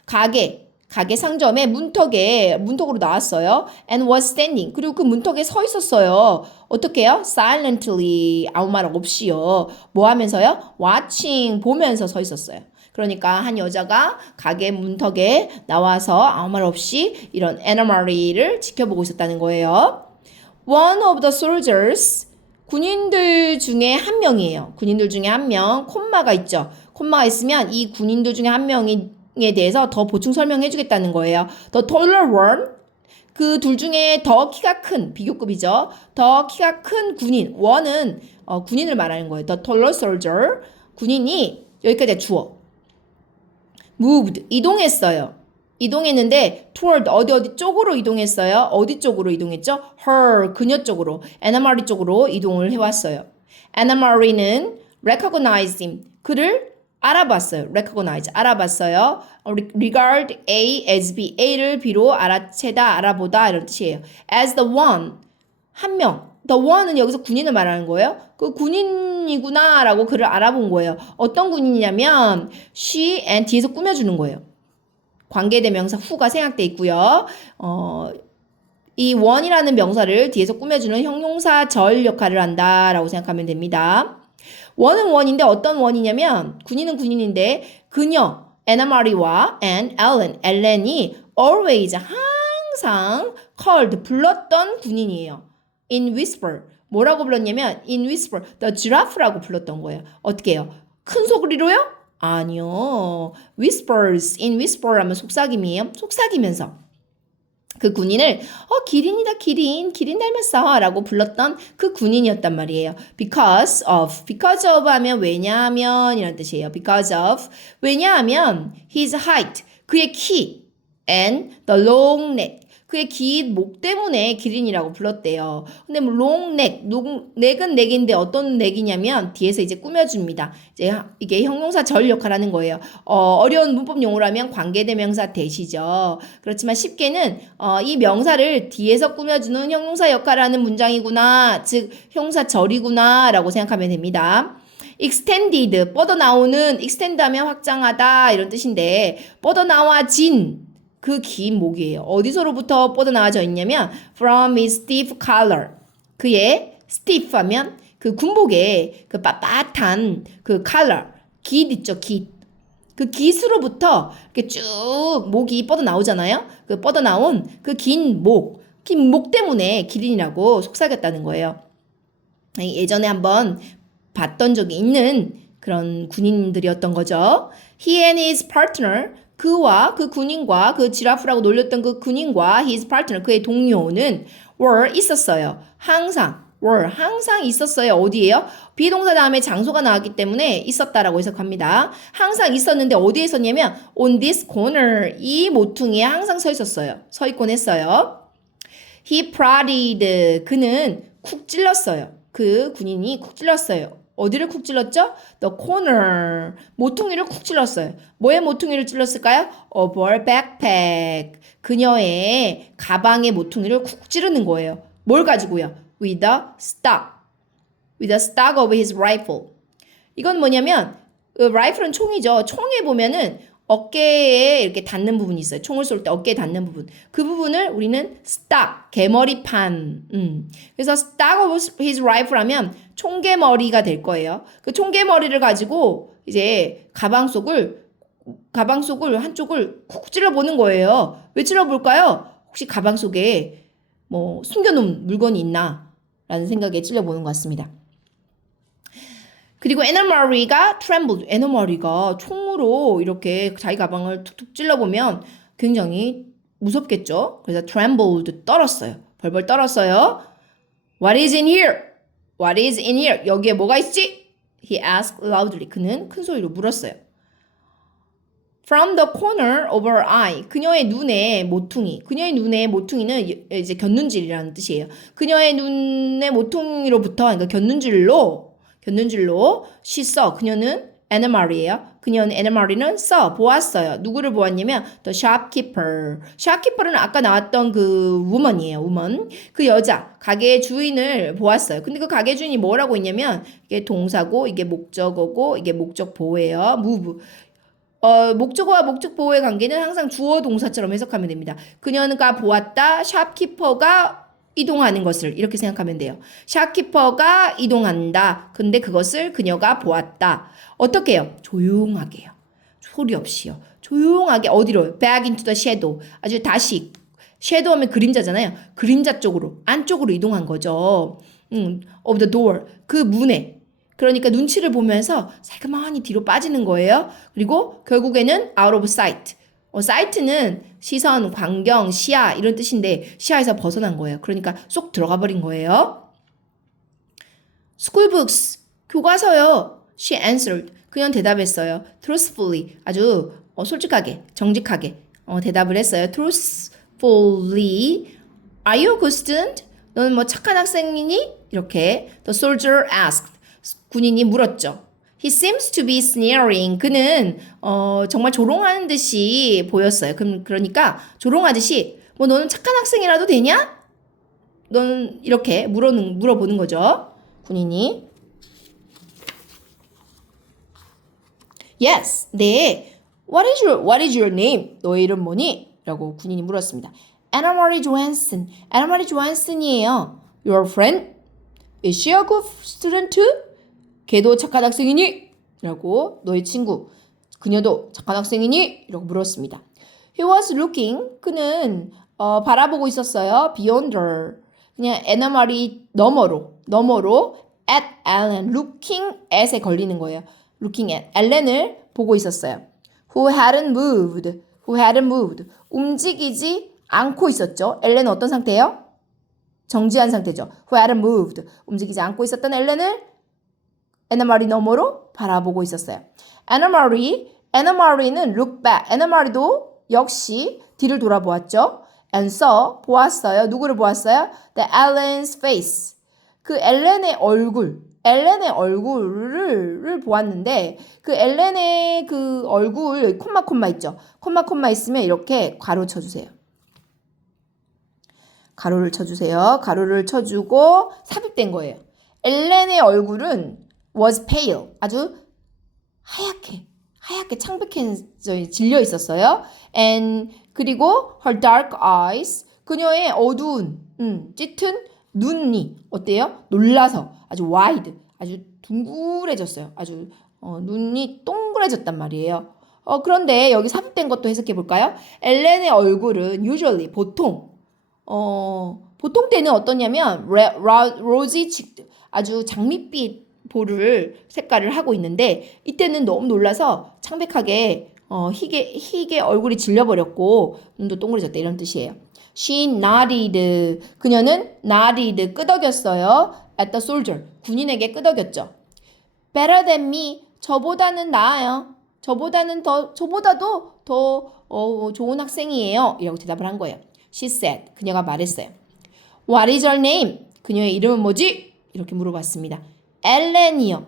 가게 상점의 문턱으로 나왔어요. And was standing. 그리고 그 문턱에 서 있었어요. 어떻게 해요? Silently. 아무 말 없이요. 뭐 하면서요? Watching. 보면서 서 있었어요. 그러니까 한 여자가 가게 문턱에 나와서 아무 말 없이 이런 anomaly를 지켜보고 있었다는 거예요. One of the soldiers, 군인들 중에 한 명이에요. 군인들 중에 한 명, 콤마가 있죠. 콤마가 있으면 이 군인들 중에 한 명에 대해서 더 보충 설명해 주겠다는 거예요. The taller one, 그 둘 중에 더 키가 큰, 비교급이죠. 더 키가 큰 군인, one은 군인을 말하는 거예요. The taller soldier, 군인이 여기까지 주어. moved, 이동했는데 toward 어디 쪽으로 이동했어요? 어디 쪽으로 이동했죠? her 그녀 쪽으로, anomaly 쪽으로 이동을 해왔어요. Anna Marie는 recognized him. 그를 알아봤어요. recognize, 알아봤어요. regard A as B, A를 B로 알아채다, 알아보다 이런 뜻이에요. as the one, 한 명. the one은 여기서 군인을 말하는 거예요. 그 군인이구나 라고 그를 알아본 거예요. 어떤 군인이냐면 she and 뒤에서 꾸며주는 거예요. 관계대명사 who가 생략돼 있고요. 이 one이라는 명사를 뒤에서 꾸며주는 형용사 절 역할을 한다라고 생각하면 됩니다. 원은 원인데 어떤 원이냐면 군인은 군인인데 그녀 Anna Marie와 and Ellen이 always 항상 called 불렀던 군인이에요. In whisper 뭐라고 불렀냐면 in whisper the giraffe라고 불렀던 거예요. 어떻게 해요? 큰 소리로요? 아니요. whispers in whisper 하면 속삭임이에요. 속삭이면서 그 군인을 기린이다 기린 닮았어 라고 불렀던 그 군인이었단 말이에요. because of 하면 왜냐하면 이런 뜻이에요. because of 왜냐하면 his height 그의 키 and the long neck 그의 긴 목 때문에 기린이라고 불렀대요. 근데 뭐 long neck, 넥은 넥인데 어떤 넥이냐면 뒤에서 이제 꾸며줍니다. 이제 이게 형용사 절 역할하는 거예요. 어려운 문법 용어라면 관계대명사 대시죠. 그렇지만 쉽게는 이 명사를 뒤에서 꾸며주는 형용사 역할을 하는 문장이구나, 즉 형용사 절이구나 라고 생각하면 됩니다. extended, 뻗어나오는, extend 하면 확장하다 이런 뜻인데 뻗어나와진 그 긴 목이에요. 어디서로부터 뻗어나와져 있냐면 from his stiff collar. 그의 stiff 하면 그 군복의 그 빳빳한 그 collar. 깃 있죠, 깃. 그 깃으로부터 이렇게 쭉 목이 뻗어나오잖아요. 그 뻗어나온 그 긴 목 때문에 기린이라고 속삭였다는 거예요. 예전에 한번 봤던 적이 있는 그런 군인들이었던 거죠. He and his partner 그와 그 군인과 그 지라프라고 놀렸던 그 군인과 his partner 그의 동료는 were 있었어요. 항상 있었어요. 어디예요? 비동사 다음에 장소가 나왔기 때문에 있었다라고 해석합니다. 항상 있었는데 어디에 있었냐면 on this corner 이 모퉁이에 항상 서 있었어요. 서 있곤 했어요. He prodded 그는 쿡 찔렀어요. 그 군인이 쿡 찔렀어요. 어디를 쿡 찔렀죠? The corner. 모퉁이를 쿡 찔렀어요. 뭐의 모퉁이를 찔렀을까요? Of her backpack. 그녀의 가방의 모퉁이를 쿡 찌르는 거예요. 뭘 가지고요? With a stock. With a stock of his rifle. 이건 뭐냐면 라이플은 총이죠. 총에 보면은 어깨에 이렇게 닿는 부분이 있어요. 총을 쏠 때 어깨에 닿는 부분. 그 부분을 우리는 stock, 개머리판. 그래서 stock of his rifle 하면 총개머리가 될 거예요. 그 총개머리를 가지고 이제 가방 속을 한쪽을 쿡 찔러보는 거예요. 왜 찔러볼까요? 혹시 가방 속에 뭐 숨겨놓은 물건이 있나? 라는 생각에 찔러보는 것 같습니다. 그리고 Anna Marie가 trembled. Anna Marie가 총으로 이렇게 자기 가방을 툭툭 찔러보면 굉장히 무섭겠죠. 그래서 trembled, 떨었어요. 벌벌 떨었어요. What is in here? What is in here? 여기에 뭐가 있지? He asked loudly. 그는 큰 소리로 물었어요. From the corner of her eye. 그녀의 눈의 모퉁이. 그녀의 눈의 모퉁이는 이제 곁눈질이라는 뜻이에요. 그녀의 눈의 모퉁이로부터, 그러니까 곁눈질로 she saw. 그녀는 Anna Marie예요. 그녀는 Anna Marie는 saw, 보았어요. 누구를 보았냐면 the shopkeeper. shopkeeper는 아까 나왔던 그 woman이에요. woman. 그 여자, 가게의 주인을 보았어요. 근데 그 가게 주인이 뭐라고 했냐면 이게 동사고 이게 목적어고 이게 목적 보호예요. move. 목적어와 목적 보호의 관계는 항상 주어 동사처럼 해석하면 됩니다. 그녀가 보았다. shopkeeper가 이동하는 것을 이렇게 생각하면 돼요. 샵키퍼가 이동한다. 근데 그것을 그녀가 보았다. 어떻게 해요? 조용하게요. 소리 없이요. 조용하게 어디로? Back into the shadow. 아주 다시 shadow 하면 그림자잖아요. 그림자 쪽으로 안쪽으로 이동한 거죠. of the door. 그 문에. 그러니까 눈치를 보면서 살그머니 뒤로 빠지는 거예요. 그리고 결국에는 out of sight. sight는 시선, 광경, 시야 이런 뜻인데 시야에서 벗어난 거예요. 그러니까 쏙 들어가 버린 거예요. School books, 교과서요. She answered. 그녀는 대답했어요. Truthfully, 아주 솔직하게, 정직하게 대답을 했어요. Truthfully, are you a good student? 너는 뭐 착한 학생이니? 이렇게 The soldier asked. 군인이 물었죠. He seems to be sneering. 그는 정말 조롱하는 듯이 보였어요. 그러니까 조롱하듯이 뭐 너는 착한 학생이라도 되냐? 너는 이렇게 물어보는 거죠. 군인이. Yes. 네. What is your name? 너의 이름 뭐니? 라고 군인이 물었습니다. Anna Marie Johansson. Anna Marie Johansson이에요. Your friend? Is she a good student too? 걔도 착한 학생이니? 라고 너의 친구. 그녀도 착한 학생이니? 라고 물었습니다. He was looking. 그는 바라보고 있었어요. Beyond her. 그냥 애나 마리 너머로 at Ellen. looking at에 걸리는 거예요. looking at 엘렌을 보고 있었어요. Who hadn't moved. 움직이지 않고 있었죠. 엘렌은 어떤 상태예요? 정지한 상태죠. Who hadn't moved. 움직이지 않고 있었던 엘렌을 애나 마리 너머로 바라보고 있었어요. 애나 마리는 look back. 애나 마리도 역시 뒤를 돌아보았죠. And saw, 보았어요. 누구를 보았어요? The Ellen's face. 그 엘렌의 얼굴을 보았는데 그 엘렌의 그 얼굴 콤마 있죠. 콤마 있으면 이렇게 가로 쳐주세요. 가로를 쳐주세요. 가로를 쳐주고 삽입된 거예요. 엘렌의 얼굴은 was pale. 아주 하얗게 창백해져 질려 있었어요. And 그리고 her dark eyes. 그녀의 어두운 짙은 눈이 어때요? 놀라서 아주 wide, 아주 둥그레졌어요. 아주 눈이 동그래졌단 말이에요. 그런데 여기 삽입된 것도 해석해 볼까요? 엘렌의 얼굴은 usually 보통 때는 어떠냐면 rosy cheeked, 아주 장밋빛 볼을 색깔을 하고 있는데 이때는 너무 놀라서 창백하게 희게 얼굴이 질려버렸고 눈도 동그래졌다 이런 뜻이에요. She nodded. 그녀는 nodded 끄덕였어요. At the soldier. 군인에게 끄덕였죠. Better than me. 저보다는 나아요. 저보다도 더 좋은 학생이에요. 이라고 대답을 한 거예요. She said. 그녀가 말했어요. What is her name? 그녀의 이름은 뭐지? 이렇게 물어봤습니다. 엘렌이요.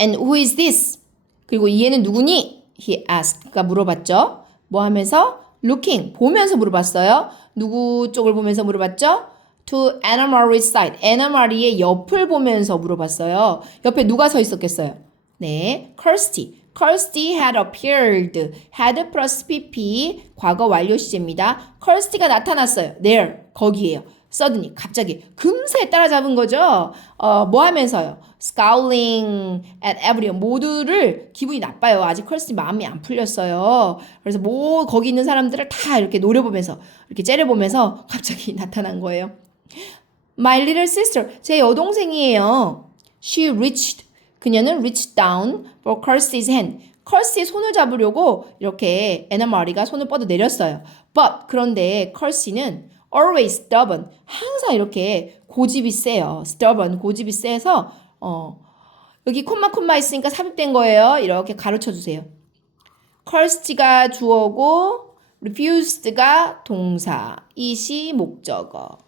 And who is this? 그리고 이 애는 누구니? He asked. 그가 물어봤죠. 뭐 하면서? Looking. 보면서 물어봤어요. 누구 쪽을 보면서 물어봤죠? To Anna Marie's side. 애나 마리의 옆을 보면서 물어봤어요. 옆에 누가 서 있었겠어요? 네, Kirsty had appeared. had plus pp 과거 완료 시제입니다. Kirsty가 나타났어요. There. 거기에요. suddenly 갑자기 금세 따라잡은 거죠. 뭐 하면서요? Scowling at everyone. 모두를 기분이 나빠요. 아직 컬스티 마음이 안 풀렸어요. 그래서 거기 있는 사람들을 다 이렇게 노려보면서 이렇게 째려보면서 갑자기 나타난 거예요. My little sister. 제 여동생이에요. She reached. 그녀는 reached down for Kirsty's hand. 컬스티의 손을 잡으려고 이렇게 애나 마리가 손을 뻗어 내렸어요. But 그런데 컬스티는 always stubborn. 항상 이렇게 고집이 세요. stubborn. 고집이 세서 여기 콤마 있으니까 삽입된 거예요. 이렇게 가르쳐 주세요. 컬스티가 주어고 refused가 동사, it이 목적어.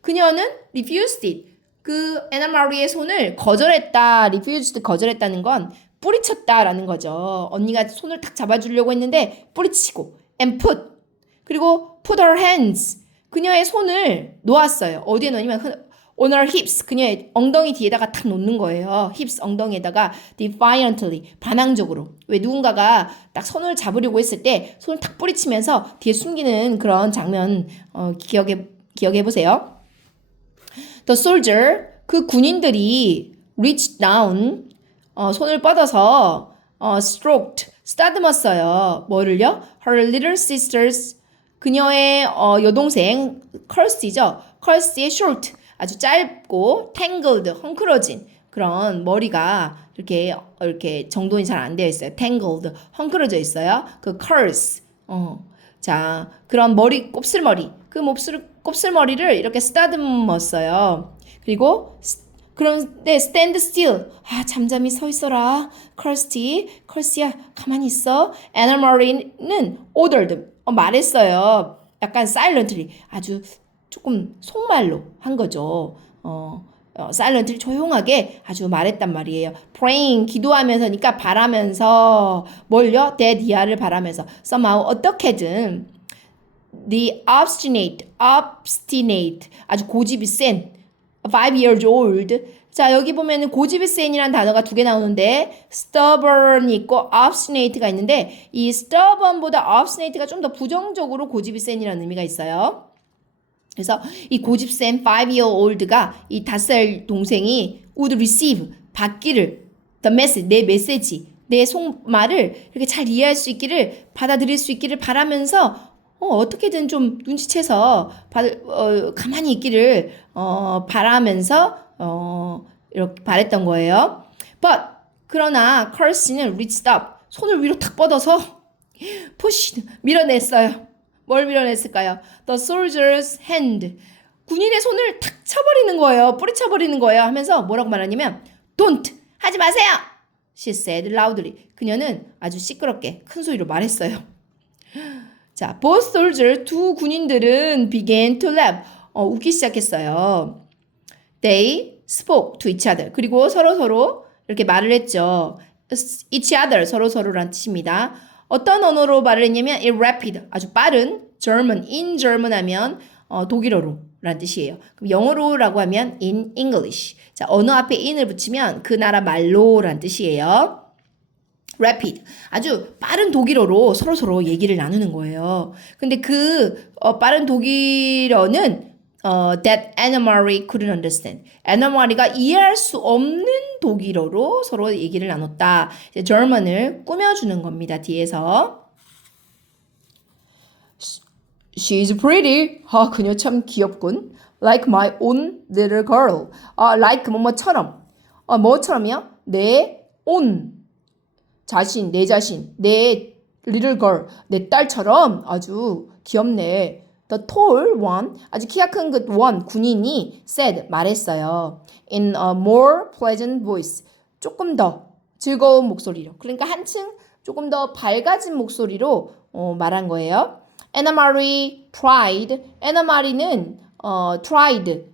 그녀는 refused it. 그 애나 마리의 손을 거절했다. refused 거절했다는 건 뿌리쳤다라는 거죠. 언니가 손을 탁 잡아주려고 했는데 뿌리치고 and put. 그리고 put her hands. 그녀의 손을 놓았어요. 어디에 놓냐면 on her hips. 그녀의 엉덩이 뒤에다가 탁 놓는 거예요. hips 엉덩이에다가 defiantly. 반항적으로. 왜 누군가가 딱 손을 잡으려고 했을 때 손을 탁 뿌리치면서 뒤에 숨기는 그런 장면 기억해 보세요. The soldier, 그 군인들이 reached down, 손을 뻗어서 stroked, 쓰다듬었어요. 뭐를요? Her little sister's, 그녀의 여동생 Kirsty죠. Kirsty의 short, 아주 짧고 tangled, 헝클어진 그런 머리가 이렇게 정돈이 잘 안 되어 있어요. tangled, 헝클어져 있어요. 그 curls, 자 그런 곱슬머리, 그 곱슬머리를 이렇게 쓰다듬었어요. 그리고 그런데 stand still. 잠잠히 서 있어라. Kirsty야 가만히 있어. Anna Marie는 ordered. 말했어요. 약간 silently. 아주 조금 속말로 한 거죠. silently 조용하게 아주 말했단 말이에요. praying 기도하면서니까 바라면서 뭘요? that 이하를 바라면서 somehow 어떻게든 the obstinate 아주 고집이 센 5 years old. 자, 여기 보면은 고집이 센이라는 단어가 두 개 나오는데 stubborn 있고 obstinate가 있는데 이 stubborn보다 obstinate가 좀 더 부정적으로 고집이 센이라는 의미가 있어요. 그래서 이 고집 센 5-year-old가 이 5살 동생이 would receive 받기를 the message 내 메시지 내 속말을 이렇게 잘 이해할 수 있기를 받아들일 수 있기를 바라면서 어떻게든 좀 눈치채서 가만히 있기를 바라면서 이렇게 바랬던 거예요. But 그러나 컬시는 reached up 손을 위로 탁 뻗어서 pushed 밀어냈어요. 뭘 밀어냈을까요? The soldier's hand 군인의 손을 탁 쳐버리는 거예요. 뿌리쳐버리는 거예요. 하면서 뭐라고 말하냐면 Don't 하지 마세요. She said loudly. 그녀는 아주 시끄럽게 큰 소리로 말했어요. 자, both soldiers 두 군인들은 began to laugh. 웃기 시작했어요. They spoke to each other. 그리고 서로 이렇게 말을 했죠. each other 서로란 뜻입니다. 어떤 언어로 말을 했냐면 in rapid 아주 빠른 German in German 하면 독일어로라는 뜻이에요. 그럼 영어로라고 하면 in English. 자, 언어 앞에 in을 붙이면 그 나라 말로라는 뜻이에요. rapid 아주 빠른 독일어로 서로 얘기를 나누는 거예요. 근데 그 빠른 독일어는 that Anna Marie couldn't understand. Anna Marie가 이해할 수 없는 독일어로 서로 얘기를 나눴다. 이제 German을 꾸며주는 겁니다. 뒤에서 She's pretty. 그녀 참 귀엽군. Like my own little girl. like 뭐뭐처럼. 뭐처럼요? 내 own. 내 자신, 내 little girl, 내 딸처럼 아주 귀엽네. The tall one, 아주 키가 큰 그 one, 군인이 said, 말했어요. In a more pleasant voice, 조금 더 즐거운 목소리로. 그러니까 한층 조금 더 밝아진 목소리로 말한 거예요. Anna Marie tried, Anna Marie는 tried,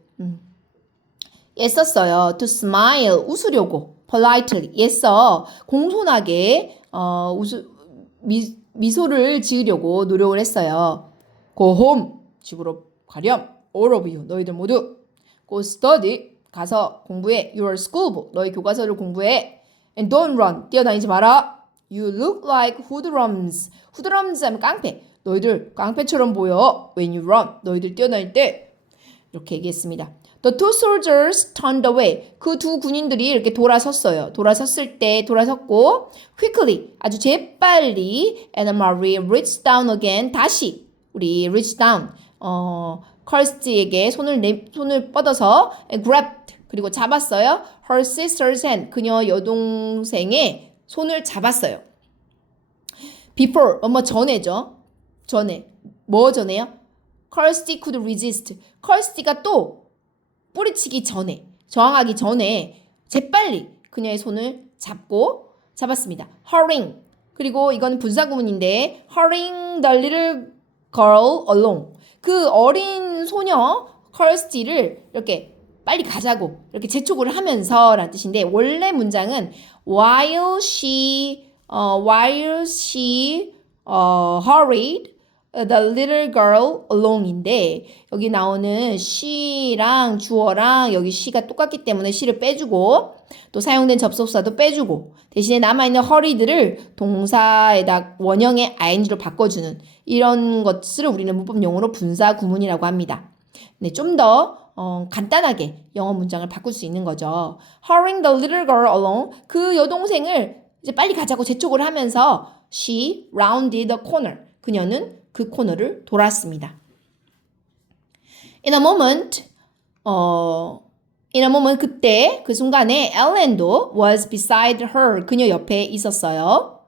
애썼어요. To smile, 웃으려고. politely, 애써 공손하게 미소를 지으려고 노력을 했어요. Go home, 집으로 가렴. All of you, 너희들 모두. Go study, 가서 공부해. Your schoolbook, 너희 교과서를 공부해. And don't run, 뛰어다니지 마라. You look like hoodlums. hoodlums 하면 깡패. 너희들 깡패처럼 보여. When you run, 너희들 뛰어다닐 때. 이렇게 얘기했습니다. The two soldiers turned away. 그 두 군인들이 이렇게 돌아섰어요. 돌아섰고 quickly, 아주 재빨리 Anna Marie reached down again. 다시 우리 reach down, 컬스티에게 손을 뻗어서 grabbed, 그리고 잡았어요. Her sister's hand, 그녀 여동생의 손을 잡았어요. Before, 전에죠. 뭐 전에요? 컬스티 could resist. 컬스티가 또 뿌리치기 전에, 저항하기 전에 재빨리 그녀의 손을 잡았습니다. Hurrying. 그리고 이건 분사구문인데 hurrying the little girl along. 그 어린 소녀 컬스티를 이렇게 빨리 가자고 이렇게 재촉을 하면서 라는 뜻인데 원래 문장은 while she hurried the little girl along인데 여기 나오는 she랑 주어랑 여기 she가 똑같기 때문에 she를 빼주고 또 사용된 접속사도 빼주고 대신에 남아있는 hurried를 동사에다 원형의 ing로 바꿔주는 이런 것을 우리는 문법 용어로 분사 구문이라고 합니다. 네, 좀 더 간단하게 영어 문장을 바꿀 수 있는 거죠. Hurrying the little girl along. 그 여동생을 이제 빨리 가자고 재촉을 하면서 she rounded the corner. 그녀는 그 코너를 돌았습니다. In a moment, 그때 그 순간에 엘렌도 was beside her. 그녀 옆에 있었어요.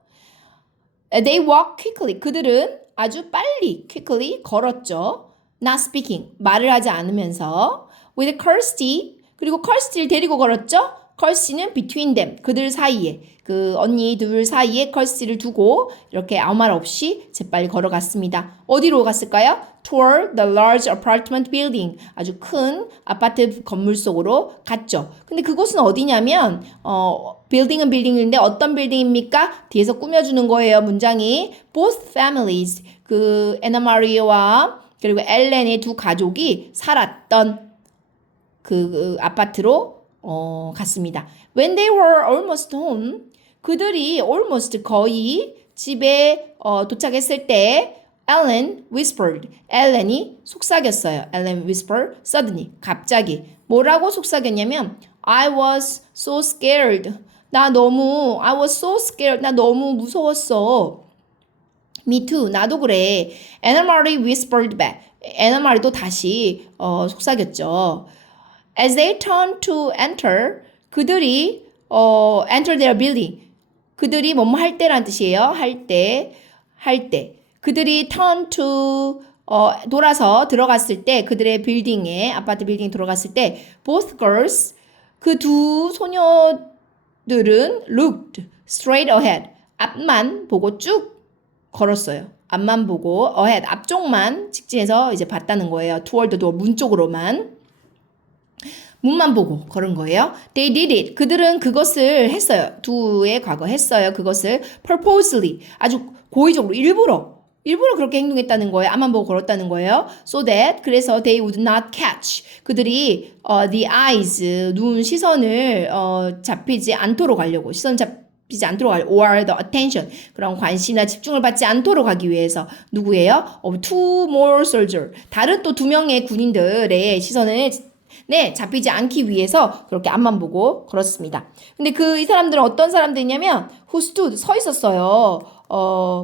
They walked quickly. 그들은 아주 빨리 quickly 걸었죠. Not speaking. 말을 하지 않으면서 with Kirsty. 그리고 Kirsty를 데리고 걸었죠. 컬시는 between them. 그들 사이에. 그 언니 둘 사이에 컬시를 두고 이렇게 아무 말 없이 재빨리 걸어갔습니다. 어디로 갔을까요? Toward the large apartment building. 아주 큰 아파트 건물 속으로 갔죠. 근데 그곳은 어디냐면 빌딩은 빌딩인데 어떤 빌딩입니까? 뒤에서 꾸며주는 거예요. 문장이 both families. 그 애나 마리아와 그리고 엘렌의 두 가족이 살았던 그 아파트로 갔습니다. When they were almost home, 그들이 almost 거의 집에 도착했을 때 Ellen whispered. 엘렌이 속삭였어요. Ellen whispered suddenly. 갑자기. 뭐라고 속삭였냐면 I was so scared. I was so scared. 나 너무 무서웠어. Me too. 나도 그래. Anna Marie whispered back. 애나 마리도 다시 속삭였죠. As they turned to enter, 그들이 enter their building. 그들이 뭐뭐 할 때란 뜻이에요. 할 때. 그들이 turn to 돌아서 들어갔을 때 그들의 빌딩에 아파트 빌딩에 들어갔을 때 both girls 그 두 소녀들은 looked straight ahead. 앞만 보고 쭉 걸었어요. 앞만 보고 ahead 앞쪽만 직진해서 이제 봤다는 거예요. toward the door 문 쪽으로만. 문만 보고 걸은 거예요. They did it. 그들은 그것을 했어요. do의 과거 했어요. 그것을 purposely 아주 고의적으로 일부러 그렇게 행동했다는 거예요. 앞만 보고 걸었다는 거예요. So that 그래서 they would not catch. 그들이 the eyes 눈 시선을 잡히지 않도록 하려고 시선 잡히지 않도록 하려고 or the attention 그런 관심이나 집중을 받지 않도록 하기 위해서 누구예요? Two more soldiers 다른 또 두 명의 군인들의 시선을 잡히지 않기 위해서 그렇게 앞만 보고 걸었습니다. 근데 이 사람들은 어떤 사람들이냐면 who stood 서 있었어요.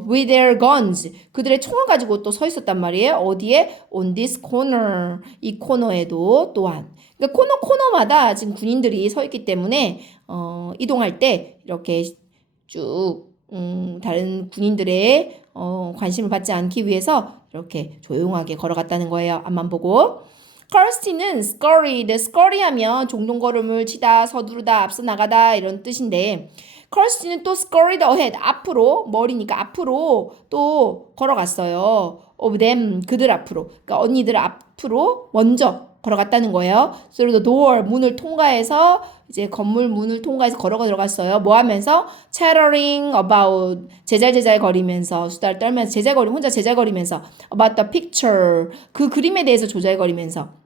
with their guns 그들의 총을 가지고 또 서 있었단 말이에요. 어디에? on this corner 이 코너에도 또한 그러니까 코너마다 지금 군인들이 서 있기 때문에 이동할 때 이렇게 쭉 다른 군인들의 관심을 받지 않기 위해서 이렇게 조용하게 걸어갔다는 거예요. 앞만 보고. Kirsty는 scurry 하면 종동걸음을 치다, 서두르다, 앞서 나가다 이런 뜻인데 Kirsty는 또 scurried ahead, 앞으로, 머리니까 앞으로 또 걸어갔어요. of them, 그들 앞으로. 그러니까 언니들 앞으로 먼저 걸어갔다는 거예요. through the door, 문을 통과해서 이제 건물 문을 통과해서 걸어가 들어갔어요. 뭐 하면서? chattering about, 제잘제잘 거리면서, 수다를 떨면서, 혼자 제잘거리면서 about the picture, 그 그림에 대해서 조잘거리면서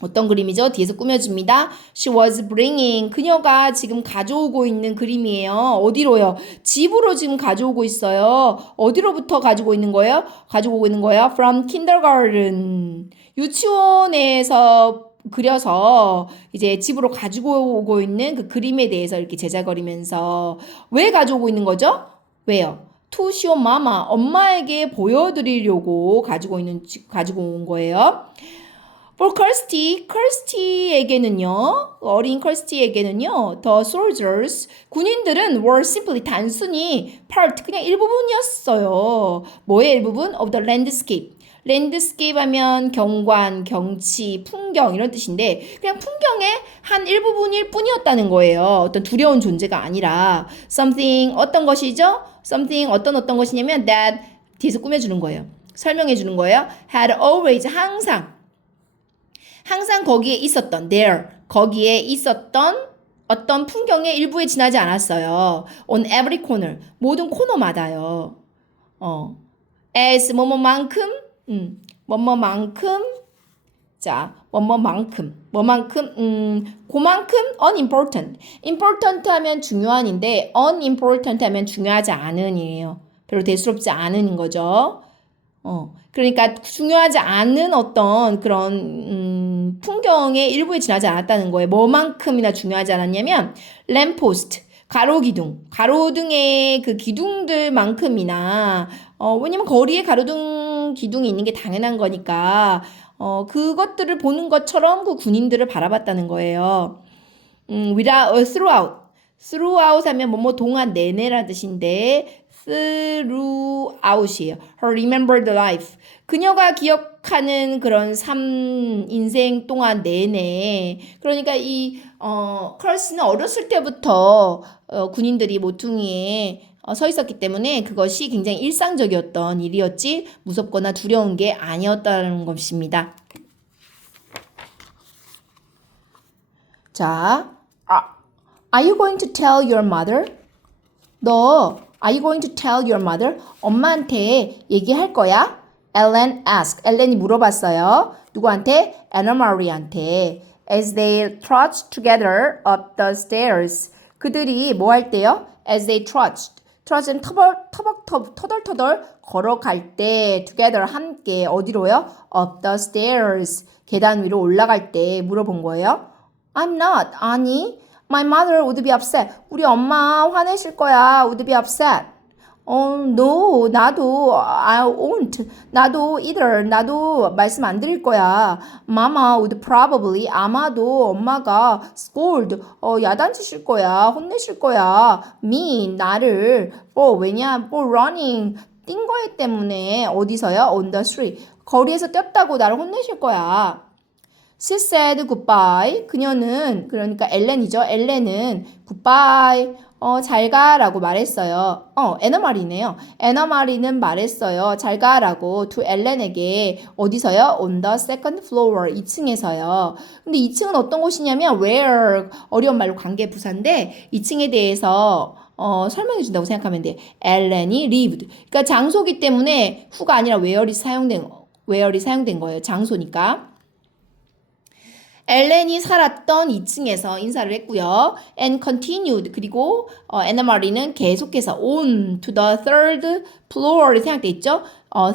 어떤 그림이죠? 뒤에서 꾸며줍니다. She was bringing, 그녀가 지금 가져오고 있는 그림이에요. 어디로요? 집으로 지금 가져오고 있어요. 어디로부터 가지고 있는 거예요? 가지고 오고 있는 거예요? From kindergarten. 유치원에서 그려서 이제 집으로 가지고 오고 있는 그 그림에 대해서 이렇게 제자거리면서 왜 가져오고 있는 거죠? 왜요? To show mama, 엄마에게 보여드리려고 가지고 온 거예요. For Kirsty에게는요, 어린 Kirsty에게는요, the soldiers, 군인들은 were simply 단순히 part, 그냥 일부분이었어요. 뭐의 일부분? Of the landscape. landscape 하면 경관, 경치, 풍경 이런 뜻인데 그냥 풍경의 한 일부분일 뿐이었다는 거예요. 어떤 두려운 존재가 아니라 something 어떤 것이죠? something 어떤 것이냐면 that 뒤에서 꾸며주는 거예요. 설명해 주는 거예요. had always 항상 거기에 있었던 거기에 있었던 어떤 풍경의 일부에 지나지 않았어요. On every corner 모든 코너마다요. as 뭐뭐만큼 그만큼 unimportant. important 하면 중요한인데 unimportant 하면 중요하지 않은이에요. 별로 대수롭지 않은 거죠. 그러니까 중요하지 않은 어떤 그런 풍경의 일부에 지나지 않았다는 거예요. 뭐만큼이나 중요하지 않았냐면 램포스트, 가로등의 그 기둥들만큼이나 왜냐면 거리에 가로등 기둥이 있는 게 당연한 거니까 그것들을 보는 것처럼 그 군인들을 바라봤다는 거예요. throughout throughout 하면 뭐뭐 동안 내내라는 뜻인데 throughout이에요. Her remembered life. 그녀가 기억하는 그런 인생 동안 내내. 그러니까 이 컬스는 어렸을 때부터 군인들이 모퉁이에 서 있었기 때문에 그것이 굉장히 일상적이었던 일이었지 무섭거나 두려운 게 아니었다는 것입니다. 자, Are you going to tell your mother? Are you going to tell your mother? 엄마한테 얘기할 거야? Ellen asked. 엘렌이 물어봤어요. 누구한테? Anna Marie한테. As they trudged together up the stairs. 그들이 뭐 할 때요? As they trudged. trudge는 터덜터덜 걸어갈 때 together 함께 어디로요? Up the stairs. 계단 위로 올라갈 때 물어본 거예요. I'm not. 아니. My mother would be upset. 우리 엄마 화내실 거야. Would be upset. No. 나도 I won't. 나도 either. 나도 말씀 안 드릴 거야. Mama would probably. 아마도 엄마가 scold. 야단치실 거야. 혼내실 거야. Me. 나를. 왜냐? For running. 뛴 거기 때문에 어디서요? On the street. 거리에서 뛰었다고 나를 혼내실 거야. She said goodbye. 그녀는 그러니까 엘렌이죠. 엘렌은 goodbye. 잘 가라고 말했어요. 에너마리네요. 에너마리는 말했어요. 잘 가라고 to 엘렌에게 어디서요? On the second floor. 2층에서요. 근데 2층은 어떤 곳이냐면 where 어려운 말로 관계 부사인데 2층에 대해서 설명해 준다고 생각하면 돼. 엘렌이 lived. 그러니까 장소기 때문에 who가 아니라 where이 사용된 거예요. 장소니까. 엘렌이 살았던 2층에서 인사를 했고요. And continued. 그리고 Anna Marie는 계속해서 on to the third floor이 생각돼 있죠?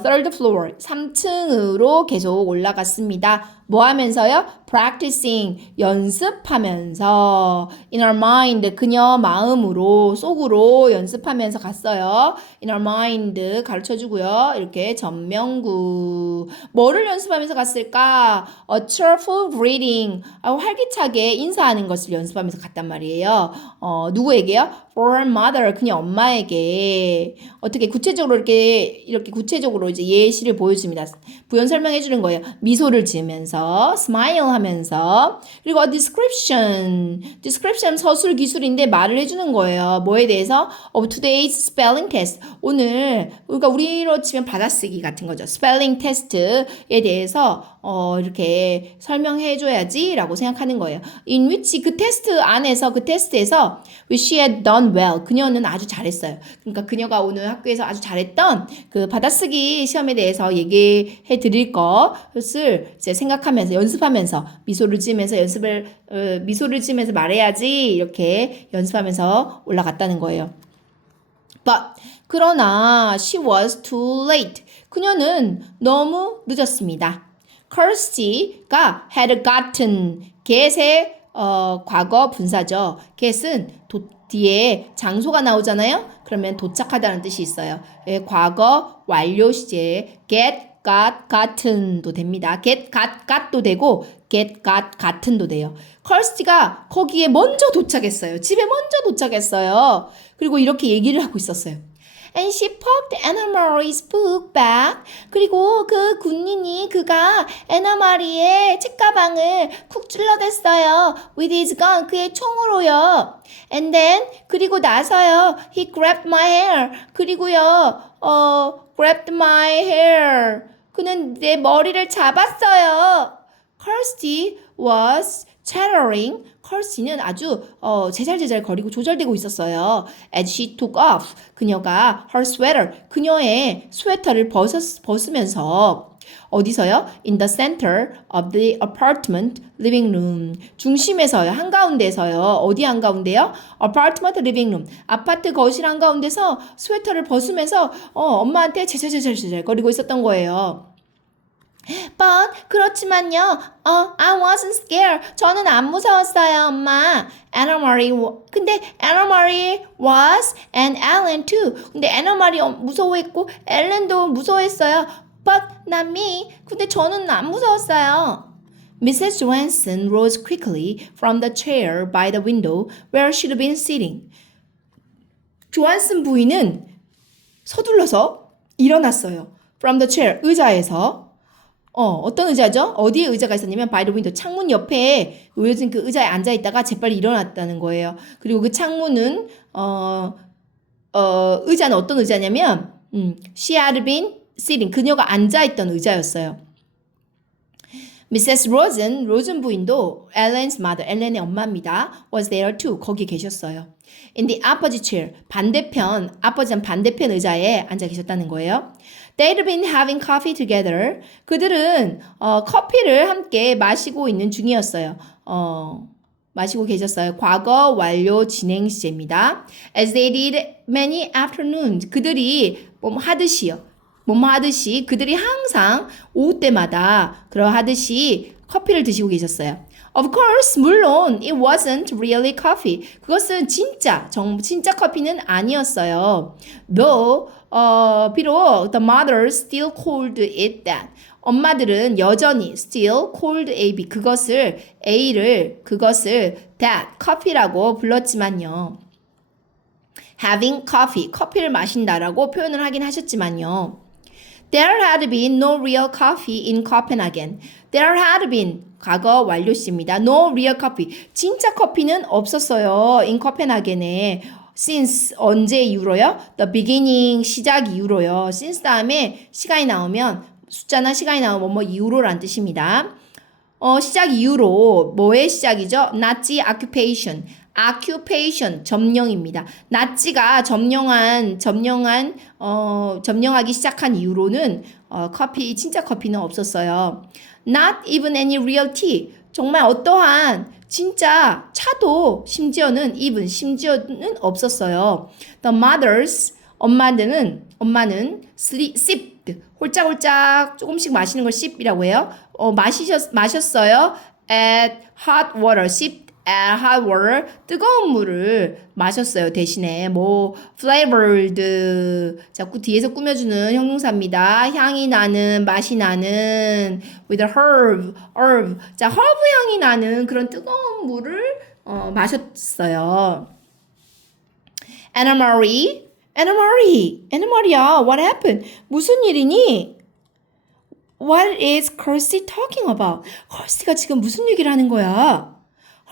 third floor. 3층으로 계속 올라갔습니다. 뭐 하면서요? Practicing. 연습하면서. In her mind. 그녀 마음으로, 속으로 연습하면서 갔어요. In her mind. 가르쳐주고요. 이렇게 전명구. 뭐를 연습하면서 갔을까? A cheerful greeting. 활기차게 인사하는 것을 연습하면서 갔단 말이에요. 누구에게요? For her mother. 그녀 엄마에게. 어떻게 구체적으로 이렇게 구체적으로 이제 예시를 보여줍니다. 부연 설명해 주는 거예요. 미소를 지으면서, smile 하면서, 그리고 a description. description 서술 기술인데 말을 해주는 거예요. 뭐에 대해서? Of today's spelling test. 오늘, 그러니까 우리로 치면 받아쓰기 같은 거죠. spelling test에 대해서 이렇게 설명해 줘야지 라고 생각하는 거예요. In which 그 테스트에서 she had done well. 그녀는 아주 잘했어요. 그러니까 그녀가 오늘 학교에서 아주 잘했던 그 받아쓰기 시험에 대해서 얘기해 드릴 것을 이제 생각하면서 연습하면서 미소를 지으면서 말해야지 이렇게 연습하면서 올라갔다는 거예요. But 그러나 she was too late. 그녀는 너무 늦었습니다. Kirsty가 had gotten. get의 과거 분사죠. get은 뒤에 장소가 나오잖아요. 그러면 도착하다는 뜻이 있어요. 과거 완료 시제 get, got, gotten도 됩니다. get, got도 되고 get, got, gotten도 돼요. Kirsty가 거기에 먼저 도착했어요. 집에 먼저 도착했어요. 그리고 이렇게 얘기를 하고 있었어요. And she poked Anna Marie's book back. 그리고 그 군인이 그가 애나 마리의 책가방을 쿡 찔러댔어요. With his gun. 그의 총으로요. And then 그리고 나서요. He grabbed my hair. 그리고요. grabbed my hair. 그는 내 머리를 잡았어요. Kirsty was chattering. 컬시는 아주 제잘제잘 거리고 조절되고 있었어요. As she took off. 그녀가 her sweater. 그녀의 스웨터를 벗으면서 어디서요? In the center of the apartment living room. 중심에서요. 한가운데서요. 어디 한가운데요? apartment living room. 아파트 거실 한가운데서 스웨터를 벗으면서 엄마한테 제잘제잘 거리고 있었던 거예요. But 그렇지만요. I wasn't scared. 저는 안 무서웠어요, 엄마. Anna Marie. 근데 Anna Marie was and Ellen too. 근데 Anna Marie 무서워했고 엘렌도 무서워했어요. But not me. 근데 저는 안 무서웠어요. Mrs. Johansson rose quickly from the chair by the window where she'd been sitting. 조한슨 부인은 서둘러서 일어났어요. From the chair, 의자에서. 어떤 의자죠? 어디에 의자가 있었냐면 by the window, 창문 옆에 요즘 그 의자에 앉아있다가 재빨리 일어났다는 거예요. 그리고 그 창문은 의자는 어떤 의자냐면 she had been sitting, 그녀가 앉아있던 의자였어요. Mrs. 로즌 부인도 Ellen's mother, 엘렌의 엄마입니다. was there too, 거기 계셨어요. In the opposite chair, 반대편 의자에 앉아 계셨다는 거예요. They'd been having coffee together. 그들은 커피를 함께 마시고 있는 중이었어요. 마시고 계셨어요. 과거 완료 진행 시제입니다. As they did many afternoons. 그들이 하듯이 그들이 항상 오후 때마다 그러하듯이 커피를 드시고 계셨어요. Of course, 물론 it wasn't really coffee. 그것은 진짜 커피는 아니었어요. Though 비록 the mothers still called it that. 엄마들은 여전히 still called 그것을 that 커피라고 불렀지만요. having coffee, 커피를 마신다라고 표현을 하긴 하셨지만요. There had been no real coffee in Copenhagen. There had been 과거 완료시입니다. No real coffee. 진짜 커피는 없었어요. In Copenhagen에. Since 언제 이후로요? The beginning 시작 이후로요. Since 다음에 시간이 나오면 숫자나 시간이 나오면 뭐 이후로란 뜻입니다. 시작 이후로 뭐의 시작이죠? 나치 occupation. 점령입니다. 나치가 점령하기 시작한 이후로는 진짜 커피는 없었어요. Not even any real tea. 정말 어떠한 진짜 차도 심지어는 없었어요. The mothers, 엄마는 sipped, 홀짝홀짝 조금씩 마시는 걸 sip이라고 해요. 마셨어요. At hot water, sipped at hot water, 뜨거운 물을 마셨어요. 대신에 flavored, 자꾸 뒤에서 꾸며주는 형용사입니다. 향이 나는, 맛이 나는, with a herb. 자, herb 향이 나는 그런 뜨거운 물을 마셨어요. Anna Maria, what happened? 무슨 일이니? What is Kirsty talking about? Kirsty가 지금 무슨 얘기를 하는 거야?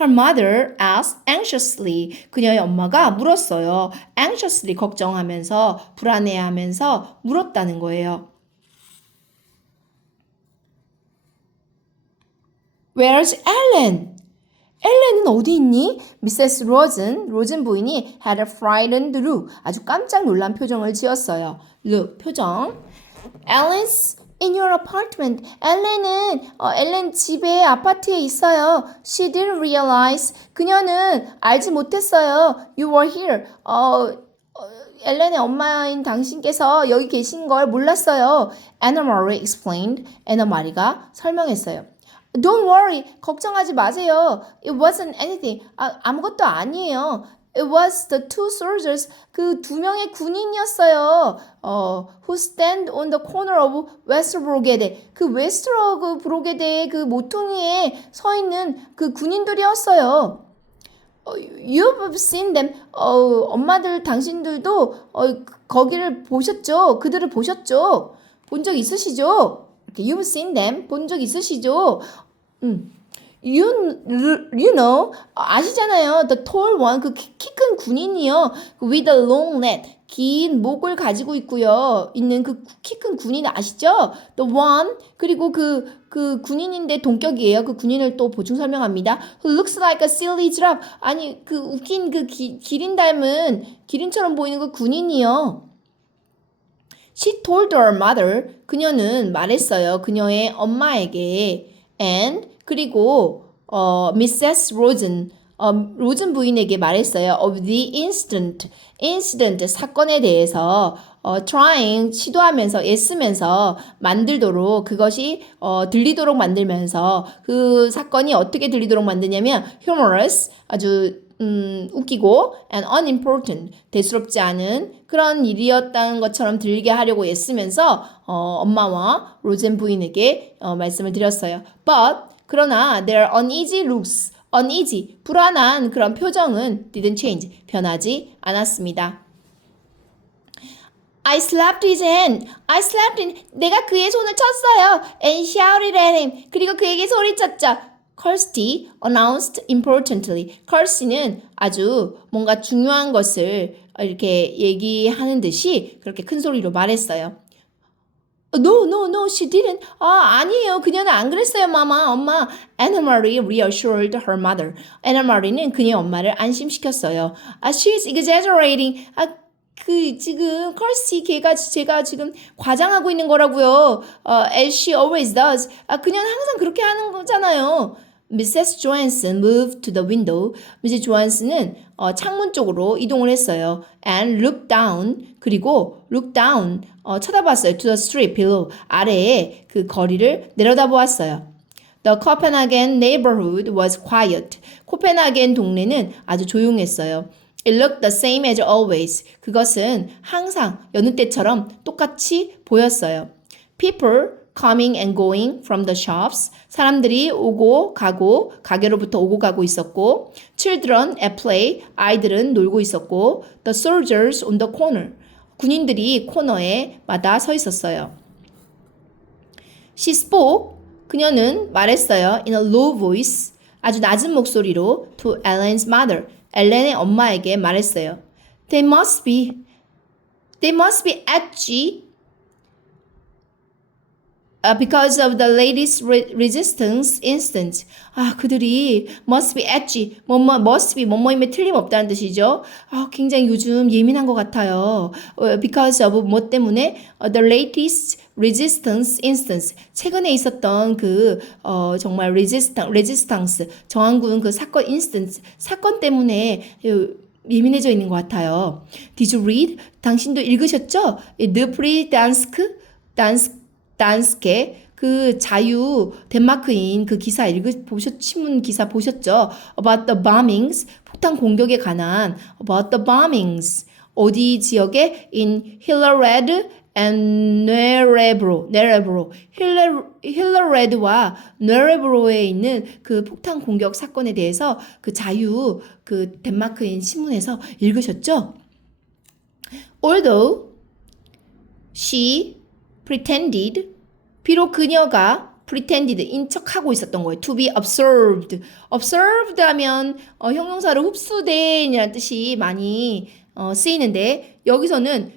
Her mother asked anxiously. 그녀의 엄마가 물었어요. anxiously, 걱정하면서, 불안해하면서 물었다는 거예요. Where's Ellen? 엘렌은 어디 있니? Mrs. 로즌 부인이 had a frightened look. 아주 깜짝 놀란 표정을 지었어요. look, 표정. Ellen's in your apartment. 엘렌 집에 아파트에 있어요. She didn't realize. 그녀는 알지 못했어요. You were here. 엘렌의 엄마인 당신께서 여기 계신 걸 몰랐어요. Anna Marie explained. 애나 마리가 설명했어요. Don't worry. 걱정하지 마세요. It wasn't anything. 아무것도 아니에요. It was the two soldiers. 그 두 명의 군인이었어요. Who stand on the corner of Westbrogade. 그 웨스트브로게데의 그 모퉁이에 서 있는 그 군인들이었어요. You've seen them. 엄마들 당신들도 거기를 보셨죠? 그들을 보셨죠? 본 적 있으시죠? You've seen them. 본 적 있으시죠? You know, 아시잖아요. The tall one, 그 키 큰 군인이요. With a long neck, 긴 목을 가지고 있는 그 키 큰 군인 아시죠? The one, 그리고 그 군인인데 동격이에요. 그 군인을 또 보충 설명합니다. Who looks like a silly giraffe. 아니, 그 웃긴 그 기린처럼 보이는 그 군인이요. She told her mother, 그녀는 말했어요. 그녀의 엄마에게. And 그리고 Mrs. 로즌 부인에게 말했어요. Of the incident, 사건에 대해서 trying, 시도하면서, 애쓰면서 만들도록, 그것이 들리도록 만들면서, 그 사건이 어떻게 들리도록 만드냐면 humorous, 아주 웃기고 and unimportant, 대수롭지 않은 그런 일이었다는 것처럼 들리게 하려고 애쓰면서 엄마와 로젠 부인에게 말씀을 드렸어요. But 그러나 their uneasy looks, uneasy, 불안한 그런 표정은 didn't change, 변하지 않았습니다. I slapped his hand. I slapped him. 내가 그의 손을 쳤어요. And shouted at him. 그리고 그에게 소리쳤죠. Kirsty announced importantly. Kirsty는 아주 뭔가 중요한 것을 이렇게 얘기하는 듯이 그렇게 큰 소리로 말했어요. No, she didn't. 아니에요. 그녀는 안 그랬어요, 엄마. Anna Marie reassured her mother. Anna Marie는 그녀의 엄마를 안심시켰어요. She's exaggerating. 지금 컬시 제가 지금 과장하고 있는 거라고요. As she always does. 그녀는 항상 그렇게 하는 거잖아요. Mrs. Johansson moved to the window. Mrs. Johansson은 창문 쪽으로 이동을 했어요. And looked down. 그리고 look down. 쳐다봤어요. To the street below. 아래에 그 거리를 내려다보았어요. The Copenhagen neighborhood was quiet. 코펜하겐 동네는 아주 조용했어요. It looked the same as always. 그것은 항상 여느 때처럼 똑같이 보였어요. People coming and going from the shops. 사람들이 오고 가고 가게로부터 오고 가고 있었고 Children at play. 아이들은 놀고 있었고 The soldiers on the corner. 군인들이 코너에 마다 서 있었어요. She spoke. 그녀는 말했어요. In a low voice. 아주 낮은 목소리로 to Ellen's mother. 엘렌의 엄마에게 말했어요. They must be edgy because of the latest resistance instance. 그들이 must be edgy, must be 뭐뭐임에 틀림없다는 뜻이죠. 굉장히 요즘 예민한 것 같아요. Because of 뭐 때문에 the latest resistance instance. 최근에 있었던 정말 resistance, 저항군 그 사건 instance, 사건 때문에 예민해져 있는 것 같아요. Did you read? 당신도 읽으셨죠? The Free Danske 그 자유 덴마크인 그 기사 신문 기사 보셨죠? About the bombings, 폭탄 공격에 관한 about the bombings. 어디 지역에 in Hillerød and Nørrebro. 힐러레드와 뇌레브로에 있는 그 폭탄 공격 사건에 대해서 그 자유 그 덴마크인 신문에서 읽으셨죠? Although she pretended, 비록 그녀가 pretended, 인척하고 있었던 거예요. To be observed. observed 하면 형용사로 흡수된이라는 뜻이 많이 쓰이는데 여기서는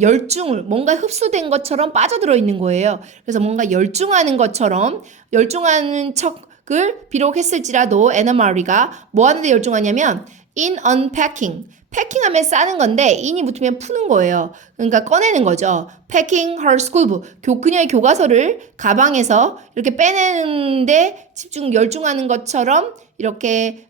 열중을 뭔가 흡수된 것처럼 빠져들어 있는 거예요. 그래서 뭔가 열중하는 것처럼 열중하는 척을 비록 했을지라도 애나 마리가 뭐 하는데 열중하냐면 in unpacking. 패킹하면 싸는 건데 in이 붙으면 푸는 거예요. 그러니까 꺼내는 거죠. packing her schoolbook. 그녀의 교과서를 가방에서 이렇게 빼내는데 열중하는 것처럼 이렇게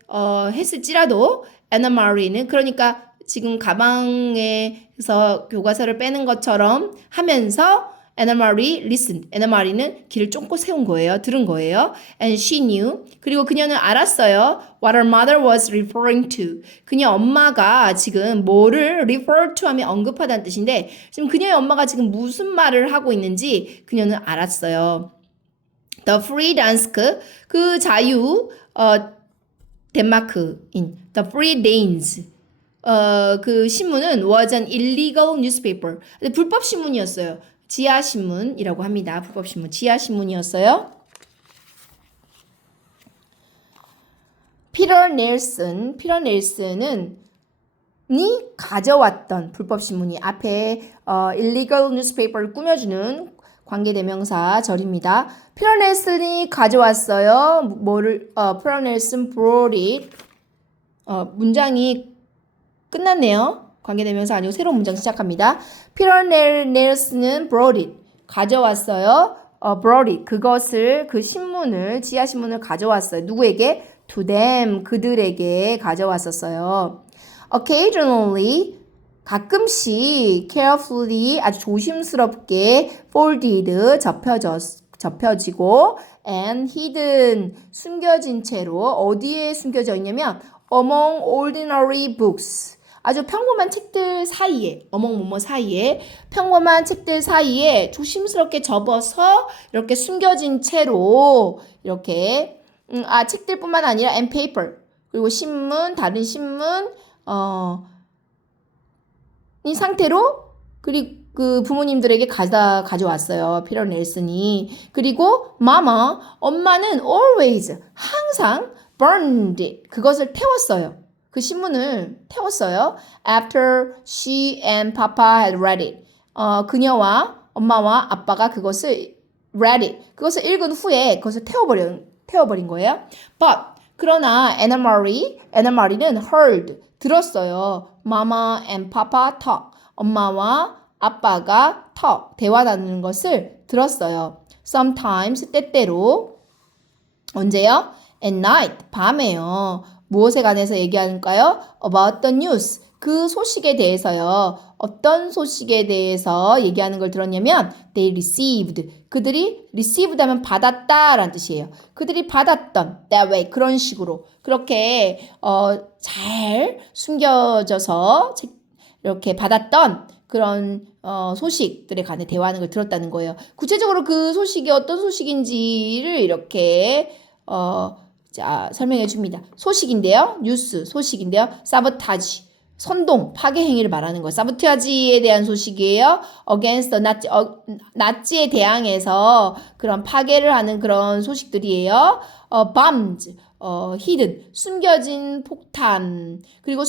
했을지라도 애나 마리는 그러니까 지금 가방에서 교과서를 빼는 것처럼 하면서 애나 마리 listened. 애나 마리는 귀를 쫑긋 세운 거예요. 들은 거예요. And she knew. 그리고 그녀는 알았어요. What her mother was referring to. 그녀 엄마가 지금 뭐를 refer to 하면 언급하다는 뜻인데 지금 그녀의 엄마가 지금 무슨 말을 하고 있는지 그녀는 알았어요. The Free Danske. 그 자유 덴마크인 The Free Danes. 그 신문은 was an illegal newspaper. 불법 신문이었어요. 지하신문이라고 합니다. 불법신문. 지하신문이었어요. 피터 넬슨은 가져왔던 불법신문이 앞에 illegal newspaper를 꾸며주는 관계대명사 절입니다. 피터 넬슨이 가져왔어요. 피터 넬슨 brought it. 문장이 끝났네요. 관계대명사 아니고 새로운 문장 시작합니다. 피터 넬슨은 brought it. 가져왔어요. brought it. 그 신문을, 지하신문을 가져왔어요. 누구에게? to them. 그들에게 가져왔었어요. occasionally. 가끔씩 carefully. 아주 조심스럽게 folded. 접혀지고 and hidden. 숨겨진 채로 어디에 숨겨져 있냐면 among ordinary books. 아주 평범한 책들 사이에, 어멍 사이에, 평범한 책들 사이에 조심스럽게 접어서 이렇게 숨겨진 채로 이렇게 책들뿐만 아니라 and paper 그리고 신문, 다른 신문 이 상태로 그리고 그 부모님들에게 가져왔어요. 피터 넬슨이. 그리고 엄마는 always 항상 burned it. 그것을 태웠어요. 그 신문을 태웠어요. After she and Papa had read it. 그녀와 엄마와 아빠가 그것을 read it. 그것을 읽은 후에 그것을 태워버린 거예요. But 그러나 Anna Marie는 heard 들었어요. Mama and Papa talk. 엄마와 아빠가 대화 나누는 것을 들었어요. Sometimes 때때로 언제요? At night 밤에요. 무엇에 관해서 얘기하는가요? About the news. 그 소식에 대해서요. 어떤 소식에 대해서 얘기하는 걸 들었냐면 they received. 그들이 received 하면 받았다라는 뜻이에요. 그들이 받았던 that way 그런 식으로 그렇게 잘 숨겨져서 이렇게 받았던 그런 소식들에 관해 대화하는 걸 들었다는 거예요. 구체적으로 그 소식이 어떤 소식인지를 이렇게 설명해 줍니다. 소식인데요. 뉴스 소식인데요. 사보타지 선동 파괴 행위를 말하는 거예요. 사보타지에 대한 소식이에요. against the 나치에 대항해서 그런 파괴를 하는 그런 소식들이에요. bombs hidden 숨겨진 폭탄 그리고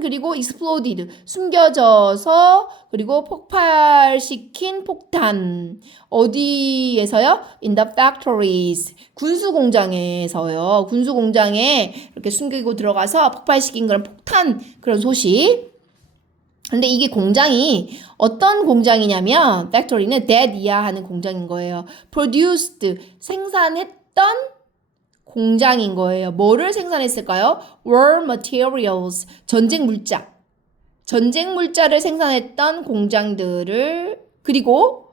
그리고 exploded 숨겨져서 그리고 폭발시킨 폭탄 어디에서요? In the factories 군수공장에서요. 군수공장에 이렇게 숨기고 들어가서 폭발시킨 그런 폭탄 그런 소식. 근데 이게 공장이 어떤 공장이냐면 factory는 that 이하하는 공장인 거예요. produced 생산했던 공장인 거예요. 뭐를 생산했을까요? War materials, 전쟁 물자를 생산했던 공장들을 그리고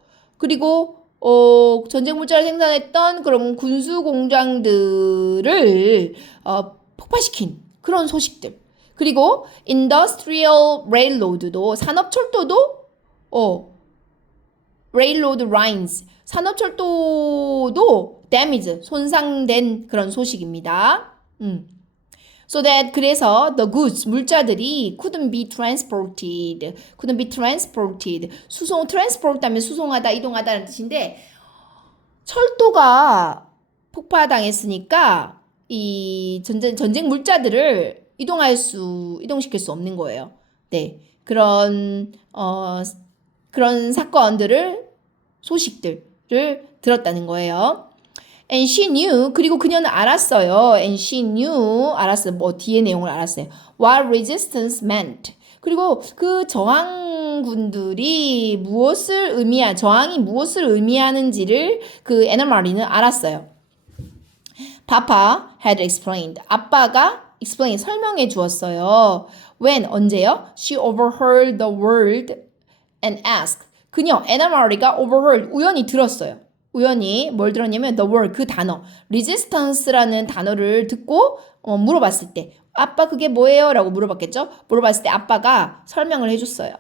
전쟁 물자를 생산했던 그런 군수 공장들을 폭파시킨 그런 소식들. 그리고 industrial railroad도 산업철도도 railroad lines 산업철도도 damage 손상된 그런 소식입니다. So that 그래서 the goods 물자들이 couldn't be transported. transport 하면 수송하다 이동하다는 뜻인데 철도가 폭파당했으니까 이 전쟁 물자들을 이동시킬 수 없는 거예요. 네. 그런 소식들을 들었다는 거예요. And she knew 그리고 그녀는 알았어요. And she knew 알았어요. 뒤에 내용을 알았어요. What resistance meant. 그리고 그 저항이 무엇을 의미하는지를 그 Anna Marie는 알았어요. Papa had explained. 아빠가 설명해 주었어요. When 언제요? She overheard the word and asked. Anna Marie가 overheard 우연히 들었어요. 우연히 뭘 들었냐면 the word 그 단어 resistance라는 단어를 듣고 물어봤을 때 아빠 그게 뭐예요? 라고 물어봤겠죠? 물어봤을 때 아빠가 설명을 해줬어요.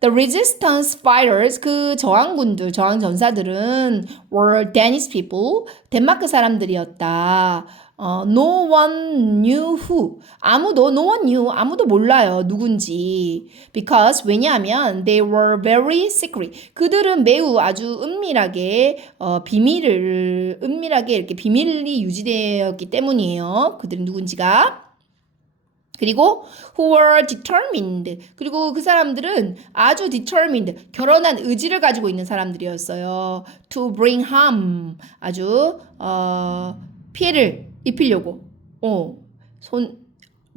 The resistance fighters 그 저항전사들은 were Danish people 덴마크 사람들이었다. No one knew who. no one knew. 아무도 몰라요. 누군지. Because 왜냐하면 they were very secret. 그들은 매우 아주 은밀하게 이렇게 비밀이 유지되었기 때문이에요. 그들은 누군지가. 그리고 who were determined. 그리고 그 사람들은 아주 determined. 결혼한 의지를 가지고 있는 사람들이었어요. To bring harm. 아주 피해를 입히려고.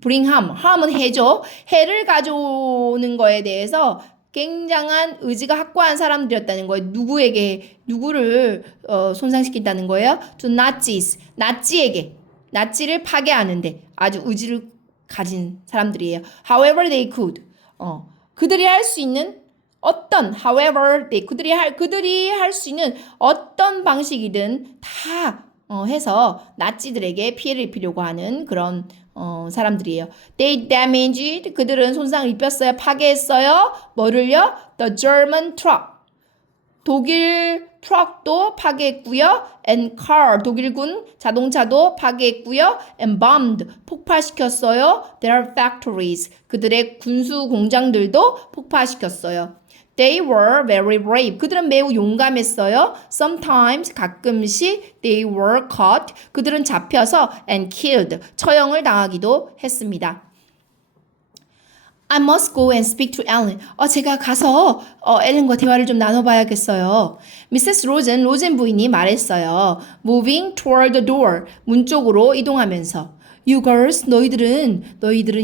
bring harm. harm은 해죠. 해를 가져오는 거에 대해서 굉장한 의지가 확고한 사람들이었다는 거예요. 누구를 손상시킨다는 거예요. To Nazis. 나치를 파괴하는데 아주 의지를 가진 사람들이에요. However they could. 그들이 할 수 있는 그들이 할 수 있는 어떤 방식이든 다 해서 나치들에게 피해를 입히려고 하는 그런 사람들이에요. They damaged. 그들은 손상을 입혔어요. 파괴했어요. 뭐를요? The German truck. 독일 truck도 파괴했고요. and car, 독일군 자동차도 파괴했고요. and bombed, 폭파시켰어요. their factories, 그들의 군수 공장들도 폭파시켰어요. They were very brave. 그들은 매우 용감했어요. Sometimes, 가끔씩, they were caught. 그들은 잡혀서 and killed, 처형을 당하기도 했습니다. I must go and speak to Ellen. 제가 가서 엘렌과 대화를 좀 나눠봐야겠어요. Mrs. 로젠 부인이 말했어요. Moving toward the door, 문 쪽으로 이동하면서. You girls, 너희들은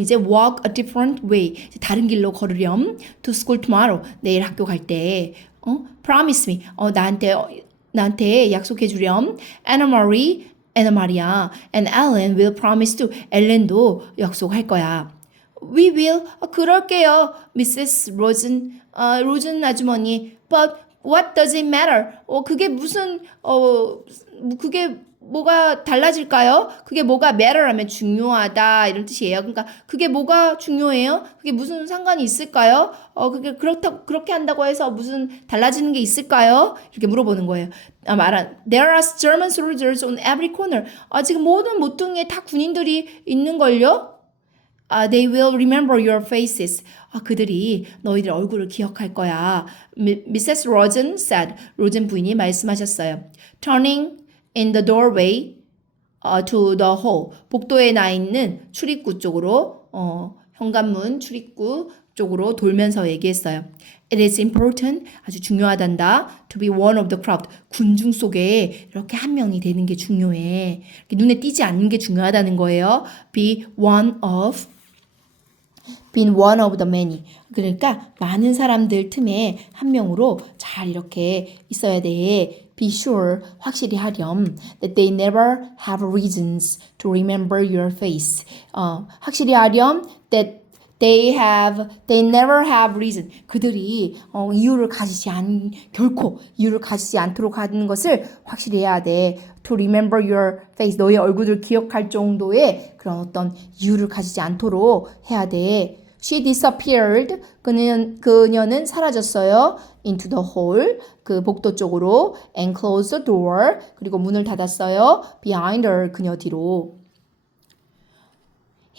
이제 walk a different way. 다른 길로 걸으렴. To school tomorrow, 내일 학교 갈 때. Promise me, 나한테 약속해 주렴. Anna Maria, and Ellen will promise to. 엘렌도 약속할 거야. We will. 그럴게요. Mrs. 로즌 아주머니. But what does it matter? 그게 무슨 그게 뭐가 달라질까요? 그게 뭐가 matter하면 중요하다 이런 뜻이에요. 그러니까 그게 뭐가 중요해요? 그게 무슨 상관이 있을까요? 그게 그렇게 한다고 해서 무슨 달라지는 게 있을까요? 이렇게 물어보는 거예요. There are German soldiers on every corner. 지금 모든 모퉁이에 다 군인들이 있는걸요? They will remember your faces. 그들이 너희들 얼굴을 기억할 거야. Mrs. Rosen said. 로젠 부인이 말씀하셨어요. Turning in the doorway to the hall. 복도에 나 있는 출입구 쪽으로 현관문 출입구 쪽으로 돌면서 얘기했어요. It is important, 아주 중요하단다. To be one of the crowd. 군중 속에 이렇게 한 명이 되는 게 중요해. 눈에 띄지 않는 게 중요하다는 거예요. Be one of the many. 그러니까 많은 사람들 틈에 한 명으로 잘 이렇게 있어야 돼. Be sure, 확실히 하렴. That they never have reasons to remember your face. 확실히 하렴. That they never have reason. 그들이 결코 이유를 가지지 않도록 하는 것을 확실히 해야 돼. To remember your face. 너의 얼굴을 기억할 정도의 그런 어떤 이유를 가지지 않도록 해야 돼. She disappeared. 그녀는 사라졌어요. Into the hall. 그 복도 쪽으로. And closed the door. 그리고 문을 닫았어요. Behind her. 그녀 뒤로.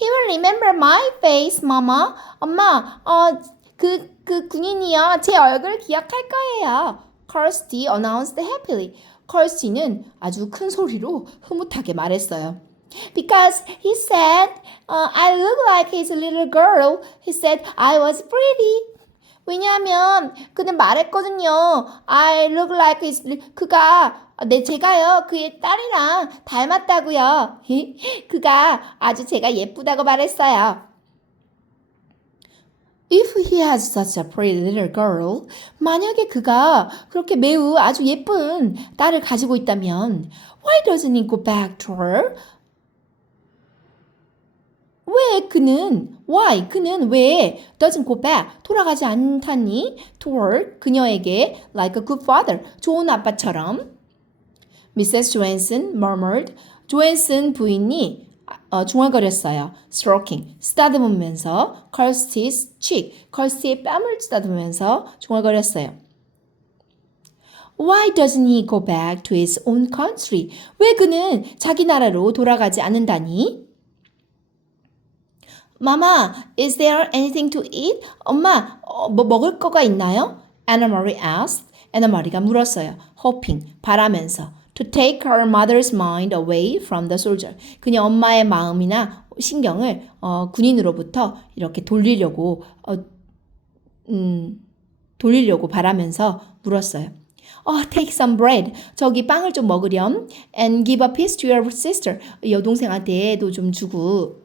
He will remember my face, Mama. 엄마, 그 군인이요. 제 얼굴을 기억할 거예요. Kirsty announced happily. Kirsty는 아주 큰 소리로 흐뭇하게 말했어요. Because he said, I look like his little girl. He said I was pretty. 왜냐하면 그는 말했거든요. I look like his 제가요 그의 딸이랑 닮았다고요. 그가 아주 제가 예쁘다고 말했어요. If he has such a pretty little girl, 만약에 그가 그렇게 매우 아주 예쁜 딸을 가지고 있다면, why doesn't he go back to her? 그는 왜 doesn't go back, 돌아가지 않다니? To her, 그녀에게 like a good father, 좋은 아빠처럼. Mrs. Johansson murmured, 조앤슨 부인이 중얼거렸어요. Stroking, 쓰다듬으면서 Kirsty's cheek, Kirsty의 뺨을 쓰다듬으면서 중얼거렸어요. Why doesn't he go back to his own country? 왜 그는 자기 나라로 돌아가지 않는다니? Mama, is there anything to eat? 엄마, 뭐 먹을 거가 있나요? Anna Marie asked. Anna Marie가 물었어요. Hoping, 바라면서. To take her mother's mind away from the soldier. 그녀 엄마의 마음이나 신경을 군인으로부터 이렇게 돌리려고 바라면서 물었어요. Take some bread. 저기 빵을 좀 먹으렴. And give a piece to your sister. 여동생한테도 좀 주고.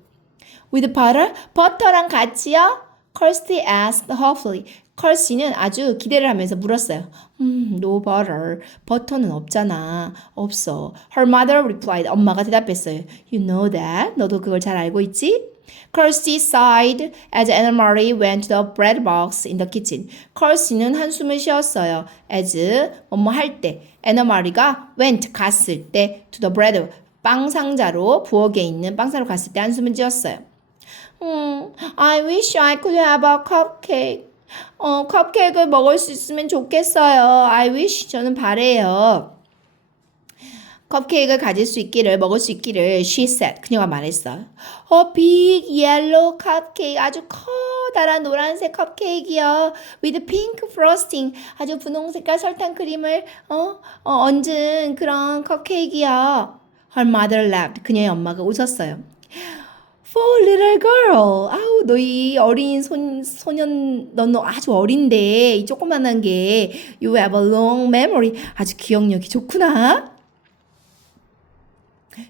With butter? 버터랑 같이요? Kirsty asked hopefully. Kirsty는 아주 기대를 하면서 물었어요. No butter. 버터는 없잖아. 없어. Her mother replied. 엄마가 대답했어요. You know that. 너도 그걸 잘 알고 있지? Kirsty sighed as Anna Marie went to the bread box in the kitchen. Kirsty는 한숨을 쉬었어요. As 할 때. Anna Marie가 갔을 때 to the bread 빵 상자로 부엌에 있는 빵 상자로 갔을 때 한숨을 지었어요. I wish I could have a cupcake. 컵케이크를 먹을 수 있으면 좋겠어요. I wish. 저는 바래요. 컵케이크를 가질 수 있기를, 먹을 수 있기를 she said. 그녀가 말했어. big yellow cupcake. 아주 커다란 노란색 컵케이크요. with pink frosting. 아주 분홍 색깔 설탕 크림을 얹은 그런 컵케이크요. Her mother laughed. 그녀의 엄마가 웃었어요. For little girl. 아우, 너희 어린 소년, 넌 아주 어린데, 이 조그만한 게, you have a long memory. 아주 기억력이 좋구나.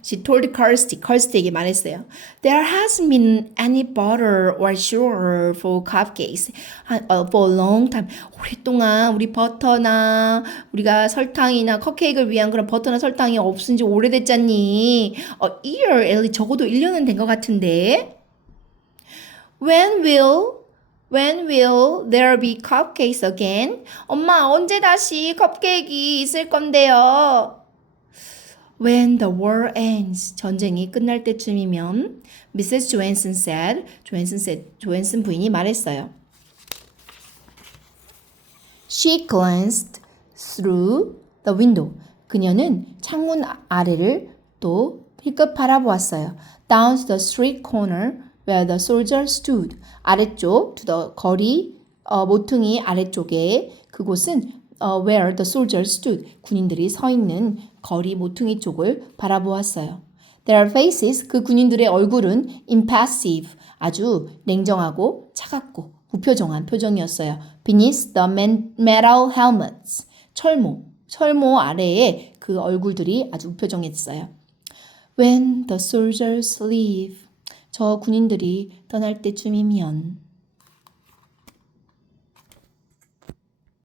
She told Kirsty에게 말했어요. There hasn't been any butter or sugar for cupcakes for a long time. 오랫동안 우리 버터나 우리가 설탕이나 컵케이크를 위한 그런 버터나 설탕이 없은 지 오래됐잖니. year, 엘리 적어도 1년은 된 것 같은데. When will there be cupcakes again? 엄마, 언제 다시 컵케이크 있을 건데요? When the war ends, 전쟁이 끝날 때쯤이면 Mrs. Johansson said, 조앤슨 부인이 말했어요. She glanced through the window. 그녀는 창문 아래를 또 힐끗 바라보았어요. Down to the street corner where the soldier stood. 아래쪽, to the 거리, 모퉁이 아래쪽에 그곳은 where the soldiers stood. 군인들이 서 있는 거리 모퉁이 쪽을 바라보았어요. Their faces, 그 군인들의 얼굴은 impassive, 아주 냉정하고 차갑고 무표정한 표정이었어요. Beneath the metal helmets, 철모 아래에 그 얼굴들이 아주 무표정했어요. When the soldiers leave, 저 군인들이 떠날 때쯤이면